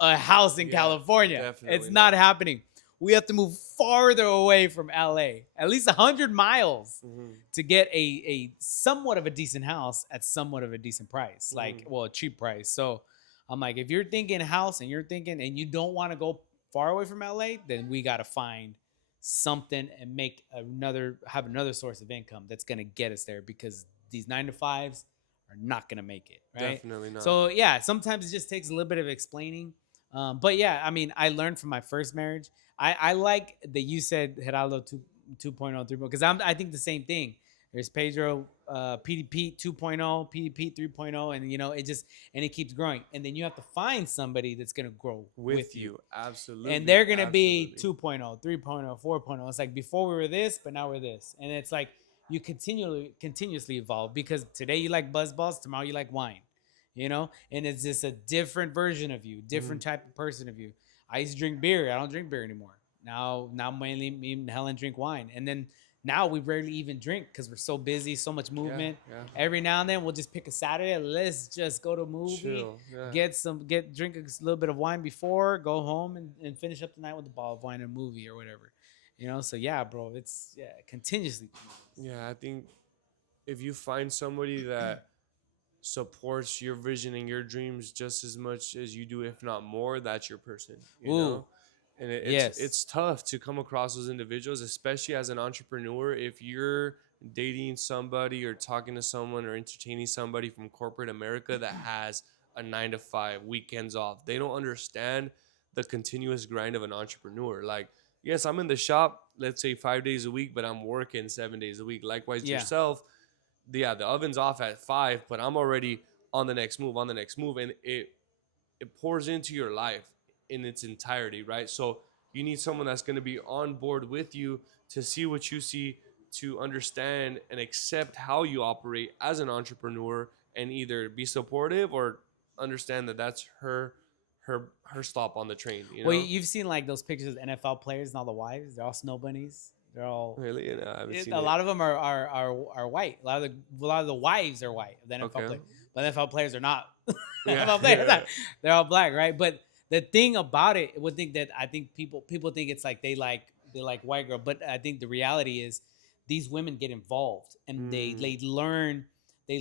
a house in Yeah, California. definitely It's not not. happening. We have to move farther away from LA, at least 100 miles Mhm. to get a somewhat of a decent house at somewhat of a decent price, like, Mhm. well, a cheap price. So I'm like, if you're thinking house and you're thinking and you don't want to go far away from LA, then we got to find something and have another source of income that's going to get us there, because these 9 to 5s are not going to make it, right? Definitely not. So yeah, sometimes it just takes a little bit of explaining. But yeah, I mean, I learned from my first marriage. I like that you said Geraldo 2.0, 3.0, because I think the same thing. There's Pedro, PDP 2.0, PDP 3.0, and it keeps growing. And then you have to find somebody that's gonna grow with you. Absolutely. and they're gonna be Absolutely. 2.0, 3.0, 4.0. It's like, before we were this, but now we're this, and it's like you continuously evolve, because today you like buzz balls, tomorrow you like wine, and it's just a different version of you, different type of person of you. I used to drink beer. I don't drink beer anymore. Now mainly me and Helen drink wine, and then now we rarely even drink because we're so busy, so much movement. Yeah. Every now and then we'll just pick a Saturday. Let's just go to a movie, Chill. Yeah. drink a little bit of wine before, go home and finish up the night with a bottle of wine and a movie or whatever. So yeah, bro, it's continuously. Yeah. I think if you find somebody that supports your vision and your dreams just as much as you do, if not more, that's your person. You Ooh, know. And yes. it's tough to come across those individuals, especially as an entrepreneur. If you're dating somebody or talking to someone or entertaining somebody from corporate America that has a 9 to 5, weekends off, they don't understand the continuous grind of an entrepreneur. Like, yes, I'm in the shop, let's say 5 days a week, but I'm working 7 days a week. Likewise, Yeah. yourself, the oven's off at 5, but I'm already on the next move, and it pours into your life in its entirety, right? So you need someone that's going to be on board with you to see what you see, to understand and accept how you operate as an entrepreneur, and either be supportive or understand that that's her stop on the train. You Well, know. you've seen like those pictures of NFL players and all the wives. They're all snow bunnies. They're all. Really, and I haven't seen A it. lot of them are white. A lot of the wives are white. The NFL Okay. players, but NFL players are not. Yeah, NFL players, yeah. they're all black, right? But the thing about it, would think that I think people think it's like they like white girl, but I think the reality is these women get involved and they learn they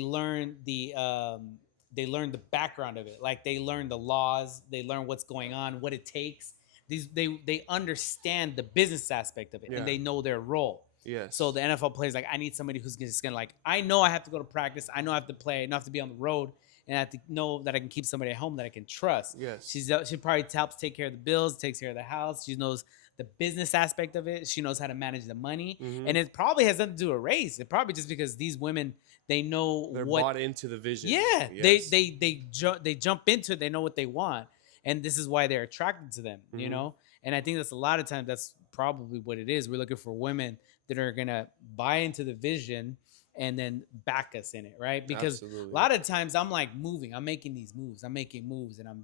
learn the background of it. Like they learn the laws, they learn what's going on, what it takes. They understand the business aspect of it, Yeah. and they know their role. Yes. So the NFL players like, I need somebody who's just gonna like, I know I have to go to practice, I know I have to play, I know I have to be on the road, and I have to know that I can keep somebody at home that I can trust. Yes. She probably helps take care of the bills, takes care of the house. She knows the business aspect of it. She knows how to manage the money, Mhm. and it probably has nothing to do with race. It probably just because these women, they know They're what. bought into the vision. Yeah, Yes. they jump into it. They know what they want, and this is why they're attracted to them. You Mhm. know, and I think that's a lot of times that's probably what it is. We're looking for women that are gonna buy into the vision and then back us in it, right? Because Absolutely. a lot of times I'm like moving, I'm making these moves, I'm making moves, and I'm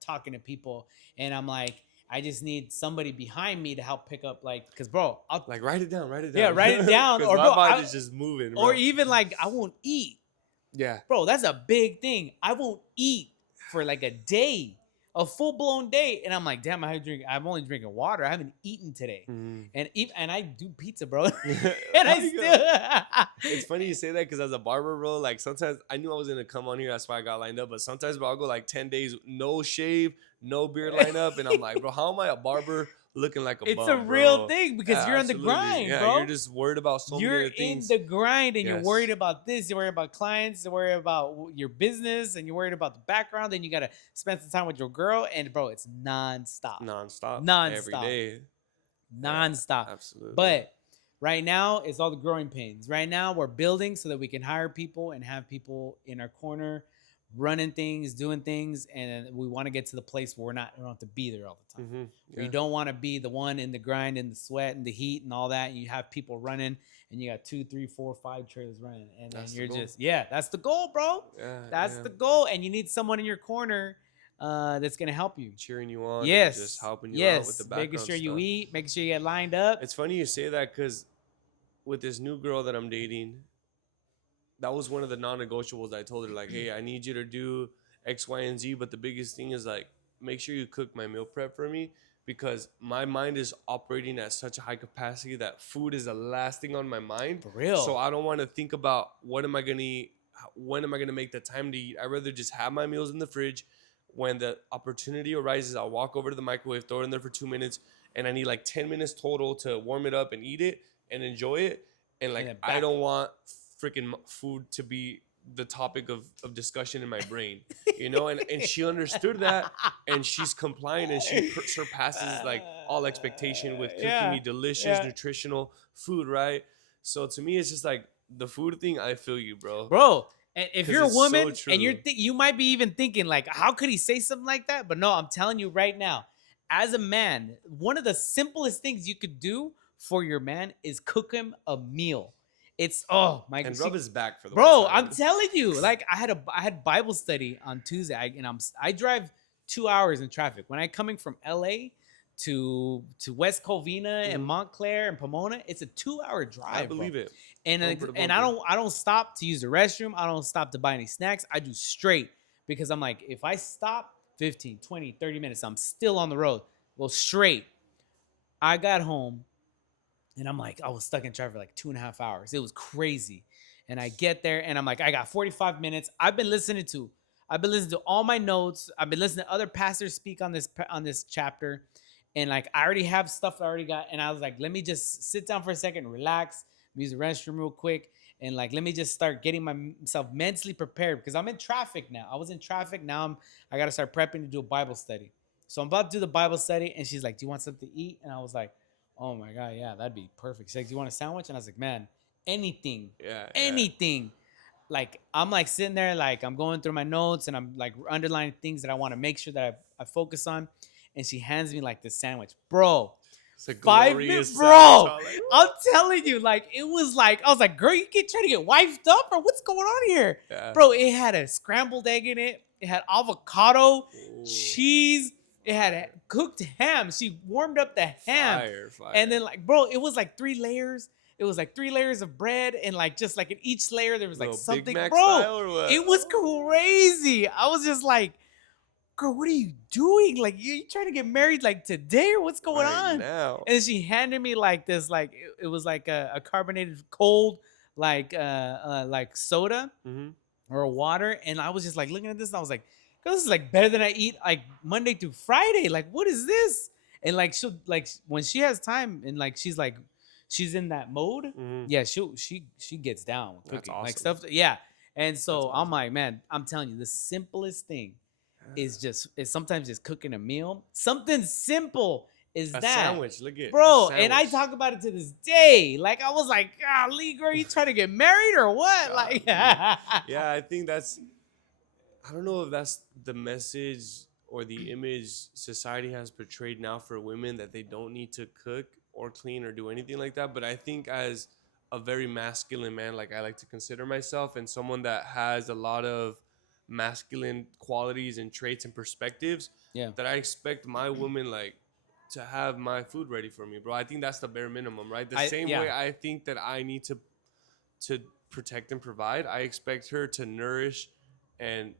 talking to people, and I'm like, I just need somebody behind me to help pick up, like, because bro, I'll Like write it down. Yeah, write it down, 'Cause or my bro, mind is just moving. Bro. or even like I won't eat. Yeah. Bro, that's a big thing. I won't eat for like a day, a full blown day, and I'm like, damn, I'm only drinking water. I haven't eaten today, Mhm. and I do pizza, bro, and There I you go. still. It's funny you say that because as a barber, bro, like sometimes I knew I was gonna come on here. That's why I got lined up. But sometimes, bro, I'll go like 10 days, no shave, no beard lineup, and I'm like, bro, how am I a barber looking like a It's bum, a real bro? thing because Yeah, you're on the absolutely. grind, Yeah, bro. you're just worried about so You're many other in things. the grind, and you're Yes. worried about this. You're worried about clients. You're worried about your business, and you're worried about the background. Then you gotta spend some time with your girl, and bro, it's nonstop, Nonstop. Every day. nonstop. Absolutely. But right now, it's all the growing pains. Right now, we're building so that we can hire people and have people in our corner, running things, doing things, and we want to get to the place where we don't have to be there all the time. Mhm. Where you Yeah. don't want to be the one in the grind and the sweat and the heat and all that. And you have people running, and you got 2, 3, 4, 5 trailers running, and then That's the you're goal. just that's the goal, bro. Yeah. That's yeah. the goal, and you need someone in your corner that's gonna help you. Cheering you on. Yes, And just helping you out with the background making sure you stuff. eat, making sure you get lined up. It's funny you say that because with this new girl that I'm dating, that was one of the non-negotiables. I told her like, hey, I need you to do X, Y, and Z. But the biggest thing is like, make sure you cook my meal prep for me because my mind is operating at such a high capacity that food is the last thing on my mind. For real. So I don't want to think about what am I gonna eat, when am I gonna make the time to eat. I'd rather just have my meals in the fridge. When the opportunity arises, I'll walk over to the microwave, throw it in there for 2 minutes, and I need like 10 minutes total to warm it up and eat it and enjoy it. And like, then I back- don't want freaking food to be the topic of discussion in my brain, you know? And she understood that, and she's compliant, and she surpasses like all expectation with cooking me delicious, nutritional food, right? So to me, it's just like the food thing. I feel you, bro. And if 'Cause you're a it's so woman true. and you might be even thinking like, how could he say something like that? But no, I'm telling you right now, as a man, one of the simplest things you could do for your man is cook him a meal. It's my And rub his back for the bro. one time. I'm telling you, like I had Bible study on Tuesday, I drive 2 hours in traffic when I coming from LA to West Covina and Mhm. Montclair and Pomona. It's a 2-hour drive. I believe it. And Bumper to and bumper. I don't stop to use the restroom. I don't stop to buy any snacks. I do straight because I'm like, if I stop 15, 20, 30 minutes, I'm still on the road. Well, straight. I got home and I'm like, I was stuck in traffic for like 2.5 hours. It was crazy. And I get there and I'm like, I got 45 minutes. I've been listening to all my notes. I've been listening to other pastors speak on this chapter. And like, I already have stuff that I already got. And I was like, let me just sit down for a second, relax, use the restroom real quick. And like, let me just start getting myself mentally prepared because I'm in traffic now. I was in traffic. Now I got to start prepping to do a Bible study. So I'm about to do the Bible study. And she's like, do you want something to eat? And I was like, oh my God, yeah, that'd be perfect. She's like, do you want a sandwich? And I was like, man, anything. Anything. Like, I'm like sitting there, like I'm going through my notes and I'm like underlining things that I want to make sure that I focus on. And she hands me like this sandwich, bro. It's a 5 glorious minutes, sandwich. bro. I'm like, I'm telling you, like it was like I was like, girl, you trying to get wifed up or what's going on here, yeah. bro? It had a scrambled egg in it. It had avocado, Ooh. cheese. It had cooked ham. She warmed up the ham. Fire, fire. And then like, bro, it was like 3 layers. It was like 3 layers of bread, and like just like in each layer there was like Little something. Big Mac Bro, style or what? it was crazy. I was just like, girl, what are you doing? Like, you trying to get married like today or what's going Right on? now. And she handed me like this, like it was like a carbonated cold, like soda Mhm. or water. And I was just like looking at this, and I was like, girl, this is like better than I eat like Monday through Friday. Like, what is this? And like she'll like when she has time and like she's in that mode, Mhm. yeah, she gets down with That's cooking. Like awesome. stuff, yeah. And so That's I'm awesome. like, man, I'm telling you, the simplest thing is sometimes just cooking a meal. Something simple is A that sandwich. Look at bro. a And I sandwich. talk about it to this day. Like I was like, golly, girl, you trying to get married or what? Like, Yeah, I think that's. I don't know if that's the message or the image society has portrayed now for women, that they don't need to cook or clean or do anything like that. But I think as a very masculine man, like I like to consider myself, and someone that has a lot of masculine qualities and traits and perspectives, yeah, that I expect my woman like to have my food ready for me, bro. I think that's the bare minimum, right? The same way I think that I need to protect and provide, I expect her to nourish and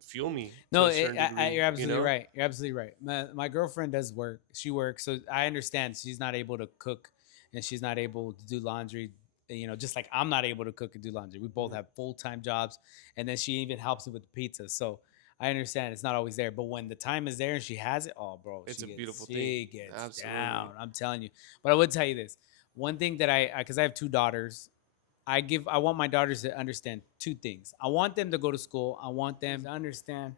fuel me to no, a certain degree. you're absolutely you know? right. You're absolutely right. My girlfriend does work. She works, so I understand she's not able to cook, and she's not able to do laundry. You know, just like I'm not able to cook and do laundry. We both Mhm. have full-time jobs, and then she even helps me with the pizza. So I understand it's not always there, but when the time is there and she has it, oh, bro, It's a beautiful she thing. gets Absolutely. down. I'm telling you. But I would tell you this: one thing that because I have 2 daughters, I want my daughters to understand 2 things. I want them to go to school. I want them to understand.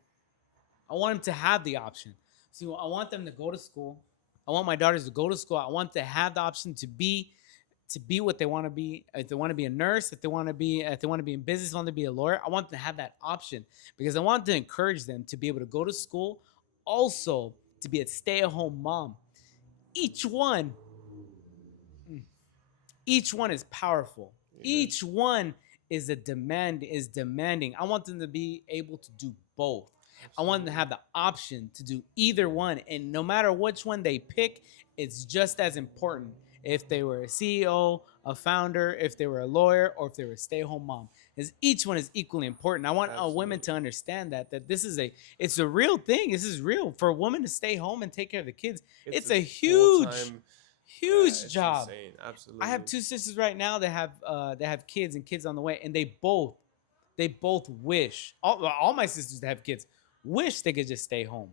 I want them to have the option. So I want them to go to school. I want my daughters to go to school. I want to have the option to be what they want to be. If they want to be a nurse, if they want to be in business, want to be a lawyer, I want them to have that option because I want to encourage them to be able to go to school, also to be a stay-at-home mom. Each one each one is powerful. Amen. Each one is demanding. I want them to be able to do both. I want them to have the option to do either one, and no matter which one they pick, it's just as important. If they were a CEO, a founder, if they were a lawyer, or if they were a stay-at-home mom, because each one is equally important. I want women to understand that this is it's a real thing. This is real for a woman to stay home and take care of the kids. It's a huge job. Insane. Absolutely. I have 2 sisters right now that have kids and kids on the way, and they both wish all my sisters that have kids wish they could just stay home.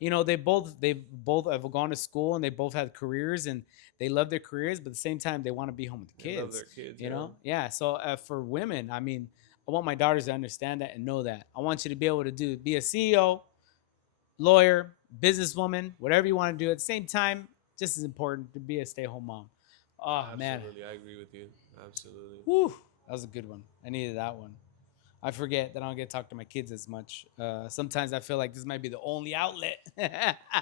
You know, they both have gone to school and they both have careers and they love their careers, but at the same time they want to be home with the They kids. love their kids. You know, yeah. So for women, I mean, I want my daughters to understand that and know that. I want you to be able to be a CEO, lawyer, businesswoman, whatever you want to do. At the same time, just as important to be a stay-at-home mom. Oh man, Absolutely, I agree with you. Absolutely. whew, that was a good one. I needed that one. I forget that I don't get to talk to my kids as much. Sometimes I feel like this might be the only outlet.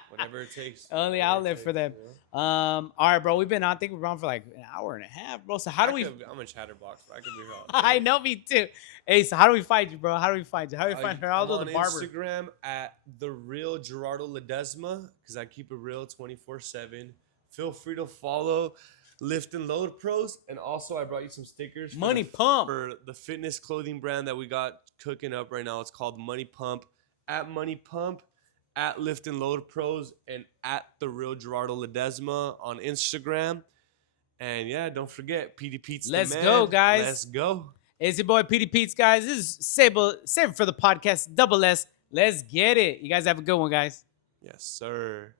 Whatever it takes. Only Whatever it outlet takes, for them. you know? All right, bro. We've been on. I think we've been on for like an hour and a half, bro. So how do we? I'm a chatterbox, but I could be here all day. I know, me too. Hey, so how do we find you, bro? How do we find you? How do we find I'm Gerardo on the barber? Instagram at the real Gerardo Ledesma, because I keep it real 24/7. Feel free to follow Lift and Load Pros, and also I brought you some stickers. Money Pump. For the fitness clothing brand that we got cooking up right now. It's called Money Pump. At Money Pump, at Lift and Load Pros, and at the real Gerardo Ledesma on Instagram. And yeah, don't forget PD Pete's Let's the man. go, guys. Let's go. It's your boy PD Pete's, guys. This is Sable for the podcast. Double S. Let's get it. You guys have a good one, guys. Yes, sir.